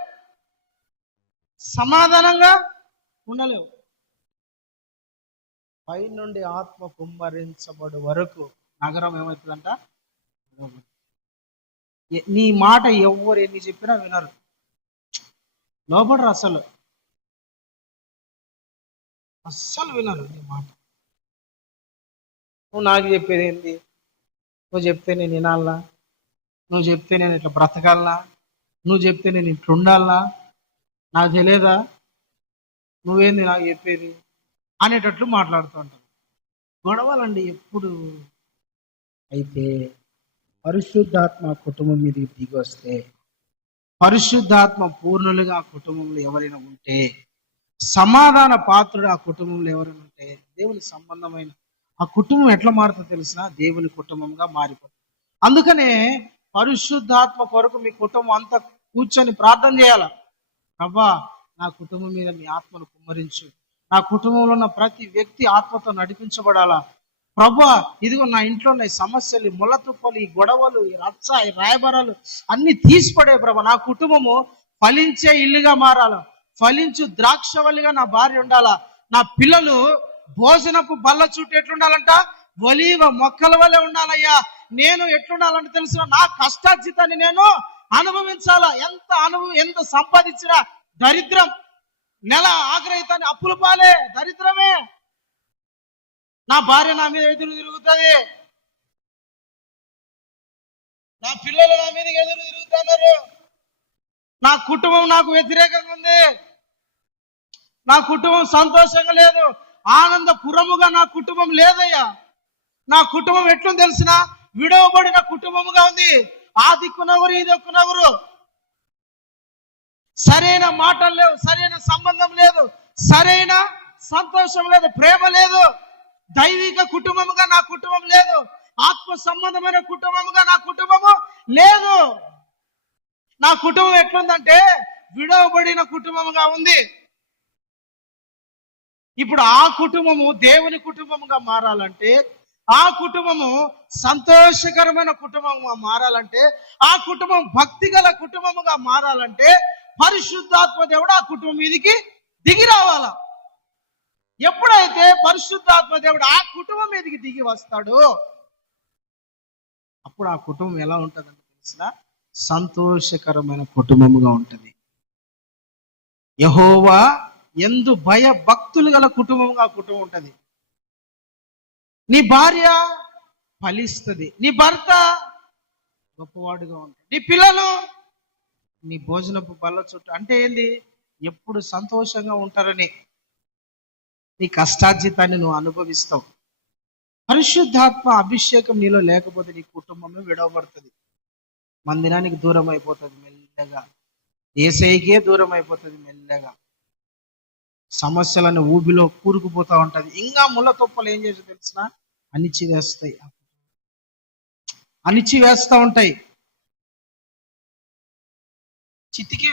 సమాధానంగా ఉండలేవు. పై నుండి ఆత్మ కుమ్మరించబడు వరకు నగరం ఏమవుతుందంట, నీ మాట ఎవరు ఎన్ని చెప్పినా వినరు, లోపడరు, అస్సలు వినరు నీ మాట. నువ్వు నాకు చెప్పేది ఏంటి? నువ్వు చెప్తే నేను వినాలనా? నువ్వు చెప్తే నేను ఇట్లా బ్రతకాలనా? నువ్వు చెప్తే నేను ఇట్లా ఉండాలనా? నాకు తెలియదా? నువ్వేంది నాకు చెప్పేది అనేటట్లు మాట్లాడుతూ ఉంటాను. గొడవలండి ఎప్పుడు. అయితే పరిశుద్ధాత్మ కుటుంబం మీదకి దిగి వస్తే, పరిశుద్ధాత్మ పూర్ణులుగా ఆ కుటుంబంలో ఎవరైనా ఉంటే, సమాధాన పాత్రుడు ఆ కుటుంబంలో ఎవరైనా ఉంటే, దేవుని సంబంధమైన ఆ కుటుంబం ఎట్లా మారుతుందో తెలిసిన దేవుని కుటుంబంగా మారిపోతుంది. అందుకనే పరిశుద్ధాత్మ కొరకు మీ కుటుంబం అంతా కూర్చొని ప్రార్థన చేయాల. ప్రభా, నా కుటుంబం మీద మీ ఆత్మను కుమ్మరించు, నా కుటుంబంలో ఉన్న ప్రతి వ్యక్తి ఆత్మతో నడిపించబడాలా. ప్రభా, ఇదిగో నా ఇంట్లో ఉన్న సమస్యలు, ముళ్ళతుప్పలు, ఈ గొడవలు, ఈ రచ్చ, ఈ రాయబారాలు అన్ని తీసిపడే ప్రభా. నా కుటుంబము ఫలించే ఇల్లుగా మారాల, ఫలించు ద్రాక్షవల్లిగా నా భార్య ఉండాలా. నా పిల్లలు భోజనపు బల్ల చుట్టూ ఎట్లుండాలంట, ఒలీవ మొక్కల వల్లే ఉండాలయ్యా. నేను ఎట్లుండాలంటే తెలుసు, నా కష్టార్జితాన్ని నేను అనుభవించాలా. ఎంత సంపాదించినా దరిద్రం, నెల ఆగ్రహితాన్ని అప్పుల పాలే, దరిద్రమే. నా భార్య నా మీద ఎదురు తిరుగుతుంది, నా పిల్లలు నా మీద ఎదురు తిరుగుతున్నారు, నా కుటుంబం నాకు వ్యతిరేకంగా ఉంది, నా కుటుంబం సంతోషంగా లేదు, ఆనందపురముగా నా కుటుంబం లేదయ్యా. నా కుటుంబం ఎట్లుంది తెలిసిన, విడవబడిన కుటుంబముగా ఉంది. ఆ దిక్కునగురు, ఈ దిక్కునగురు, సరైన మాటలు లేవు, సరైన సంబంధం లేదు, సరైన సంతోషం లేదు, ప్రేమ లేదు. దైవిక కుటుంబముగా నా కుటుంబం లేదు, ఆత్మ సంబంధమైన కుటుంబముగా నా కుటుంబము లేదు. నా కుటుంబం ఎట్లుందంటే విడవబడిన కుటుంబముగా ఉంది. ఇప్పుడు ఆ కుటుంబము దేవుని కుటుంబముగా మారాలంటే, ఆ కుటుంబము సంతోషకరమైన కుటుంబముగా మారాలంటే, ఆ కుటుంబం భక్తి గల కుటుంబముగా మారాలంటే పరిశుద్ధాత్మ దేవుడు ఆ కుటుంబం మీదకి దిగి రావాలా. ఎప్పుడైతే పరిశుద్ధాత్మ దేవుడు ఆ కుటుంబం మీదకి దిగి వస్తాడో అప్పుడు ఆ కుటుంబం ఎలా ఉంటుందంటే తెలిసిన సంతోషకరమైన కుటుంబముగా ఉంటుంది. యెహోవా ఎందు భయ భక్తులు గల కుటుంబంగా కుటుంబం ఉంటుంది. నీ భార్య ఫలిస్తుంది, నీ భర్త గొప్పవాడుగా ఉంటాడు. నీ పిల్లలు నీ భోజనపు బల్ల చుట్టూ, అంటే ఏంది, ఎప్పుడు సంతోషంగా ఉంటారని. నీ కష్టార్జితాన్ని నువ్వు అనుభవిస్తావు. పరిశుద్ధాత్మ అభిషేకం నీలో లేకపోతే నీ కుటుంబమే విడవబడుతుంది, మందిరానికి దూరం అయిపోతుంది మెల్లగా, ఏసైకే దూరం అయిపోతుంది మెల్లగా, సమస్యలను ఊబిలో కూరుకుపోతా ఉంటది. ఇంకా ముళ్ళ తొప్పలు ఏం చేసి తెలిసిన అణిచి వేస్తా ఉంటాయి, చితికి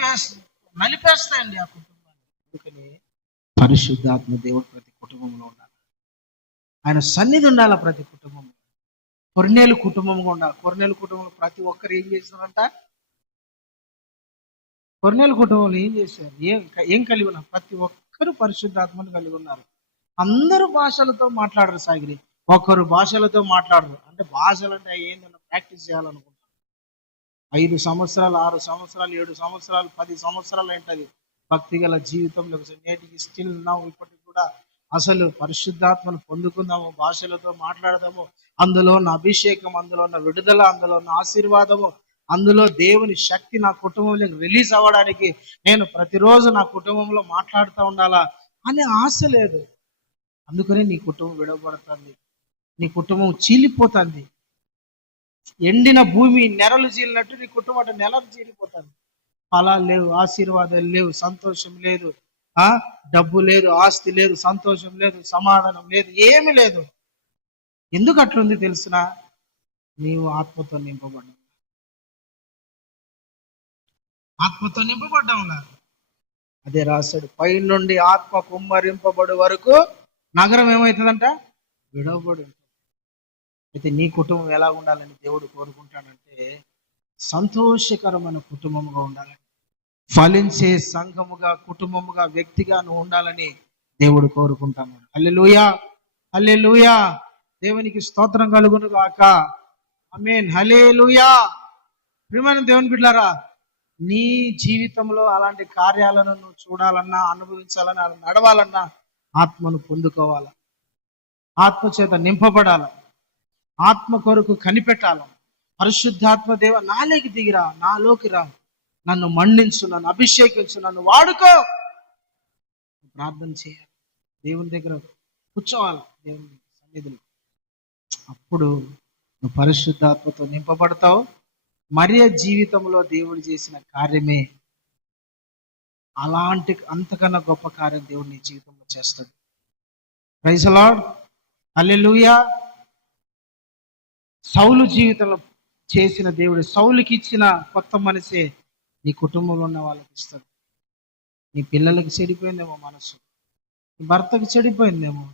నలిపేస్తాయండి ఆ కుటుంబాన్ని. అందుకని పరిశుద్ధాత్మ దేవుడు ప్రతి కుటుంబంలో ఉండాలి, ఆయన సన్నిధి ఉండాలి ప్రతి కుటుంబంలో. కొర్నేలు కుటుంబంగా ఉండాలి. కొర్నేలు కుటుంబంలో ప్రతి ఒక్కరు ఏం చేస్తున్నారంట? కొర్నేలు కుటుంబంలో ఏం చేశారు? ఏం కలిగి ఉన్నారు? ప్రతి ఒక్కరు పరిశుద్ధాత్మను కలిగి ఉన్నారు. అందరూ భాషలతో మాట్లాడరు సాగిరి, ఒకరు భాషలతో మాట్లాడరు. అంటే భాషలు అంటే ఏంటన్నా ప్రాక్టీస్ చేయాలనుకుంటారు. 5 సంవత్సరాలు, 6 సంవత్సరాలు, 7 సంవత్సరాలు, 10 సంవత్సరాలు ఏంటది భక్తి గల జీవితంలో నేటికి స్టిల్ నా ఇప్పటికి కూడా అసలు పరిశుద్ధాత్మను పొందుకుందాము, భాషలతో మాట్లాడదాము, అందులో ఉన్న అభిషేకం, అందులో ఉన్న విడుదల, అందులో ఉన్న ఆశీర్వాదము, అందులో దేవుని శక్తి నా కుటుంబంలో రిలీజ్ అవ్వడానికి నేను ప్రతిరోజు నా కుటుంబంలో మాట్లాడుతూ ఉండాలా అనే ఆశ లేదు. అందుకనే నీ కుటుంబం విడవబడుతుంది, నీ కుటుంబం చీలిపోతుంది. ఎండిన భూమి నెరలు చీలినట్టు నీ కుటుంబం అంటే నెలలు చీలిపోతుంది. ఫలాలు లేవు, ఆశీర్వాదాలు లేవు, సంతోషం లేదు, డబ్బు లేదు, ఆస్తి లేదు, సంతోషం లేదు, సమాధానం లేదు, ఏమి లేదు. ఎందుకు అట్లుంది తెలుసునా? నీవు ఆత్మతో నింపబడ్డావు, ఆత్మతో నింపబడ్డావులా. అదే రాశాడు, పై నుండి ఆత్మ కుమ్మరింపబడు వరకు నగరం ఏమవుతుందంట? విడవబడి. అయితే నీ కుటుంబం ఎలా ఉండాలని దేవుడు కోరుకుంటాడంటే సంతోషకరమైన కుటుంబముగా ఉండాలని, ఫలించే సంఘముగా, కుటుంబముగా, వ్యక్తిగా నువ్వు ఉండాలని దేవుడు కోరుకుంటాడు. హల్లెలూయా, హల్లెలూయా, దేవునికి స్తోత్రం కలుగును గాక. ఆమేన్, హల్లెలూయా. ప్రియమైన దేవుని బిడ్డలారా, నీ జీవితంలో అలాంటి కార్యాలను నువ్వు చూడాలన్నా, అనుభవించాలన్నా, నడవాలన్నా ఆత్మను పొందుకోవాలి, ఆత్మ చేత నింపబడాలి, ఆత్మ కొరకు కనిపెట్టాల. పరిశుద్ధాత్మ దేవ నాలోకి దిగిరా, నాలోకి రా, నన్ను మండించు, నన్ను అభిషేకించు, నన్ను వాడుకో. ప్రార్థన చేయాలి, దేవుని దగ్గర కూర్చోవాలి, దేవుని సన్నిధిలో. అప్పుడు నువ్వు పరిశుద్ధాత్మతో నింపబడతావు. మరియ జీవితంలో దేవుడు చేసిన కార్యమే అలాంటి, అంతకన్నా గొప్ప కార్యం దేవుడు నీ జీవితంలో చేస్తాడు. ప్రైజ్ ది లార్డ్, హల్లెలూయా. సౌలు జీవితంలో చేసిన దేవుడు, సౌలుకి ఇచ్చిన కొత్త మనసే నీ కుటుంబంలో ఉన్న వాళ్ళకి ఇస్తాడు. నీ పిల్లలకి చెడిపోయిందేమో మనసు, నీ భర్తకి చెడిపోయిందేమో,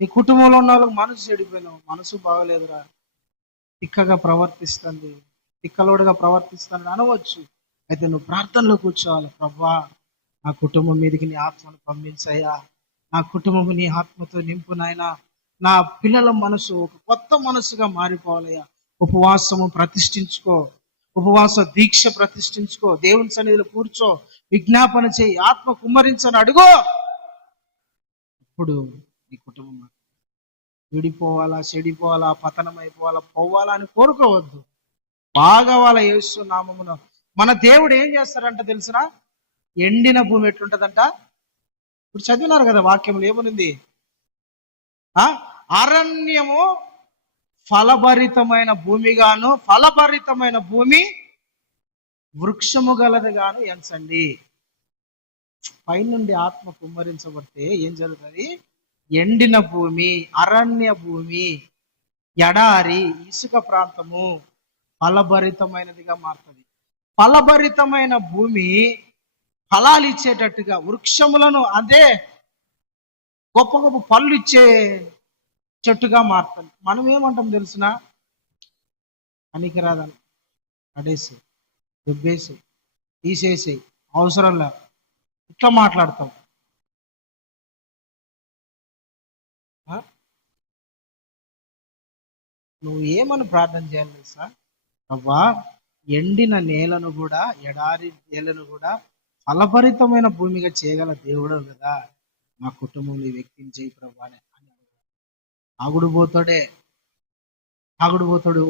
నీ కుటుంబంలో ఉన్న వాళ్ళకి మనసు చెడిపోయిందేమో, మనసు బాగలేదురా, తిక్కగా ప్రవర్తిస్తుంది, తిక్కలోడుగా ప్రవర్తిస్తానని అనవచ్చు. అయితే నువ్వు ప్రార్థనలో కూర్చోవాలి. ప్రభువా, నా కుటుంబం మీదకి నీ ఆత్మను పంపించయ్యా, నా కుటుంబం నీ ఆత్మతో నింపు నాయనా, నా పిల్లల మనసు ఒక కొత్త మనసుగా మారిపోవాలయ్యా. ఉపవాసము ప్రతిష్ఠించుకో, ఉపవాస దీక్ష ప్రతిష్ఠించుకో, దేవుని సన్నిధిలో కూర్చో, విజ్ఞాపన చేయి, ఆత్మ కుమ్మరించని అడుగో. ఇప్పుడు నీ కుటుంబం విడిపోవాలా, చెడిపోవాలా, పతనం అయిపోవాలా, పోవాలా అని కోరుకోవద్దు. బాగా వాళ్ళ యేసు నామమున మన దేవుడు ఏం చేస్తారంట తెలుసునా? ఎండిన భూమి ఎట్లుంటదంట? ఇప్పుడు చదివినారు కదా వాక్యంలో ఏమనుంది? అరణ్యము ఫలభరితమైన భూమిగాను, ఫలభరితమైన భూమి వృక్షము గలదిగాను ఎంచండి. పైనుండి ఆత్మ కుమ్మరించబడితే ఏం జరుగుతుంది? ఎండిన భూమి, అరణ్య భూమి, ఎడారి, ఇసుక ప్రాంతము ఫలభరితమైనదిగా మారుతుంది. ఫలభరితమైన భూమి ఫలాలు ఇచ్చేటట్టుగా, వృక్షములను అదే గొప్ప గొప్ప పళ్ళు ఇచ్చే చెట్టుగా మారుతుంది. మనం ఏమంటాం తెలుసిన? పనికిరాదని పడేసి, దుబ్బేసి, తీసేసి, అవసరం లేదు, ఇట్లా మాట్లాడతాం. నువ్వు ఏమని ప్రార్థన చేయాలి తెలుసా? అవ్వా, ఎండిన నేలను కూడా, ఎడారి నేలను కూడా ఫలభరితమైన భూమిగా చేయగల దేవుడు కదా, నా కుటుంబంలో ఈ వ్యక్తిని చేయి ప్రభు అని. ఆగుడు పోతాడు,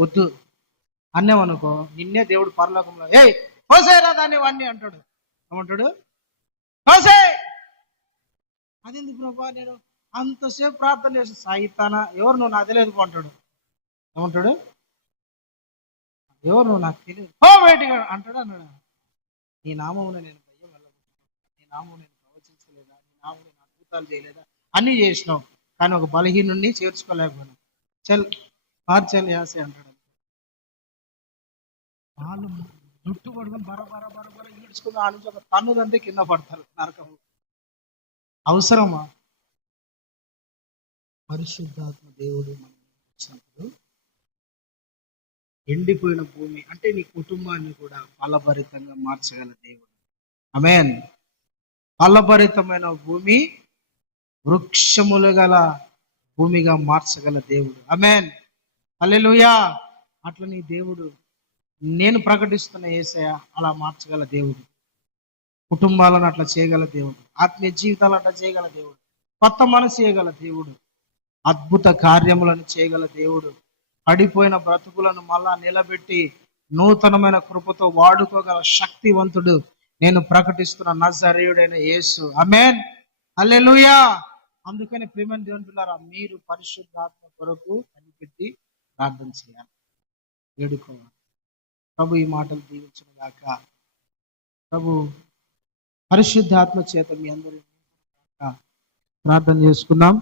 వద్దు, అన్నామనుకో నిన్నే దేవుడు పరలోకంలో ఏయ్ కోసేరా దాన్ని వాడిని అంటాడు. ఏమంటాడు? కోసే. అదెందుకు ప్రభా, నేను అంతసేపు ప్రార్థన చేసి సాయితానా ఎవరు నువ్వు నాకు తెలియదు అంటాడు. ఏమంటాడు? ఎవరు నువ్వు నాకు తెలియదు ఓ బయటిగా అంటాడు. అన్నాడు, నీ నామమున నేను దయ్యం వెళ్ళగొట్టుకున్నాను, నీ నామం నేను ప్రవచించలేదా, నీ నామం నేను అద్భుతాలు చేయలేదా, అన్నీ చేసినావు, కానీ ఒక బలహీనుడిని చేర్చుకోలేకపోయినావు. చల్ మార్చల్ యాసే అంటాడు. వాళ్ళు జుట్టు పడుకొని బర ఈడ్చుకుని ఆ నుంచి ఒక తన్నుదంటే కింద పడతారు నరకం. అవసరమా? పరిశుద్ధాత్మ దేవుడు మనం వచ్చినప్పుడు ఎండిపోయిన భూమి అంటే నీ కుటుంబాన్ని కూడా ఫలభరితంగా మార్చగల దేవుడు. ఆమేన్. ఫలభరితమైన భూమి వృక్షములు గల భూమిగా మార్చగల దేవుడు. ఆమేన్. హల్లెలూయా. అట్లా నీ దేవుడు, నేను ప్రకటిస్తున్న యేసయ్య అలా మార్చగల దేవుడు. కుటుంబాలను అట్లా చేయగల దేవుడు, ఆత్మీయ జీవితాలు అట్లా చేయగల దేవుడు, కొత్త మనసు చేయగల దేవుడు, అద్భుత కార్యములను చేయగల దేవుడు, పడిపోయిన బ్రతుకులను మళ్ళా నిలబెట్టి నూతనమైన కృపతో వాడుకోగల శక్తివంతుడు నేను ప్రకటిస్తున్న నజరేయుడైన యేసు. ఆమేన్. హల్లెలూయా. అందుకని ప్రియమైన దేవుని పిల్లారా, మీరు పరిశుద్ధాత్మ కొరకు కనిపెట్టి ప్రార్థన చేయాలి, వేడుకోవాలి. ప్రభు ఈ మాటలు దీవించును గాక. ప్రభు పరిశుద్ధాత్మ చేత మీ అందరూ ప్రార్థన చేసుకుందాం.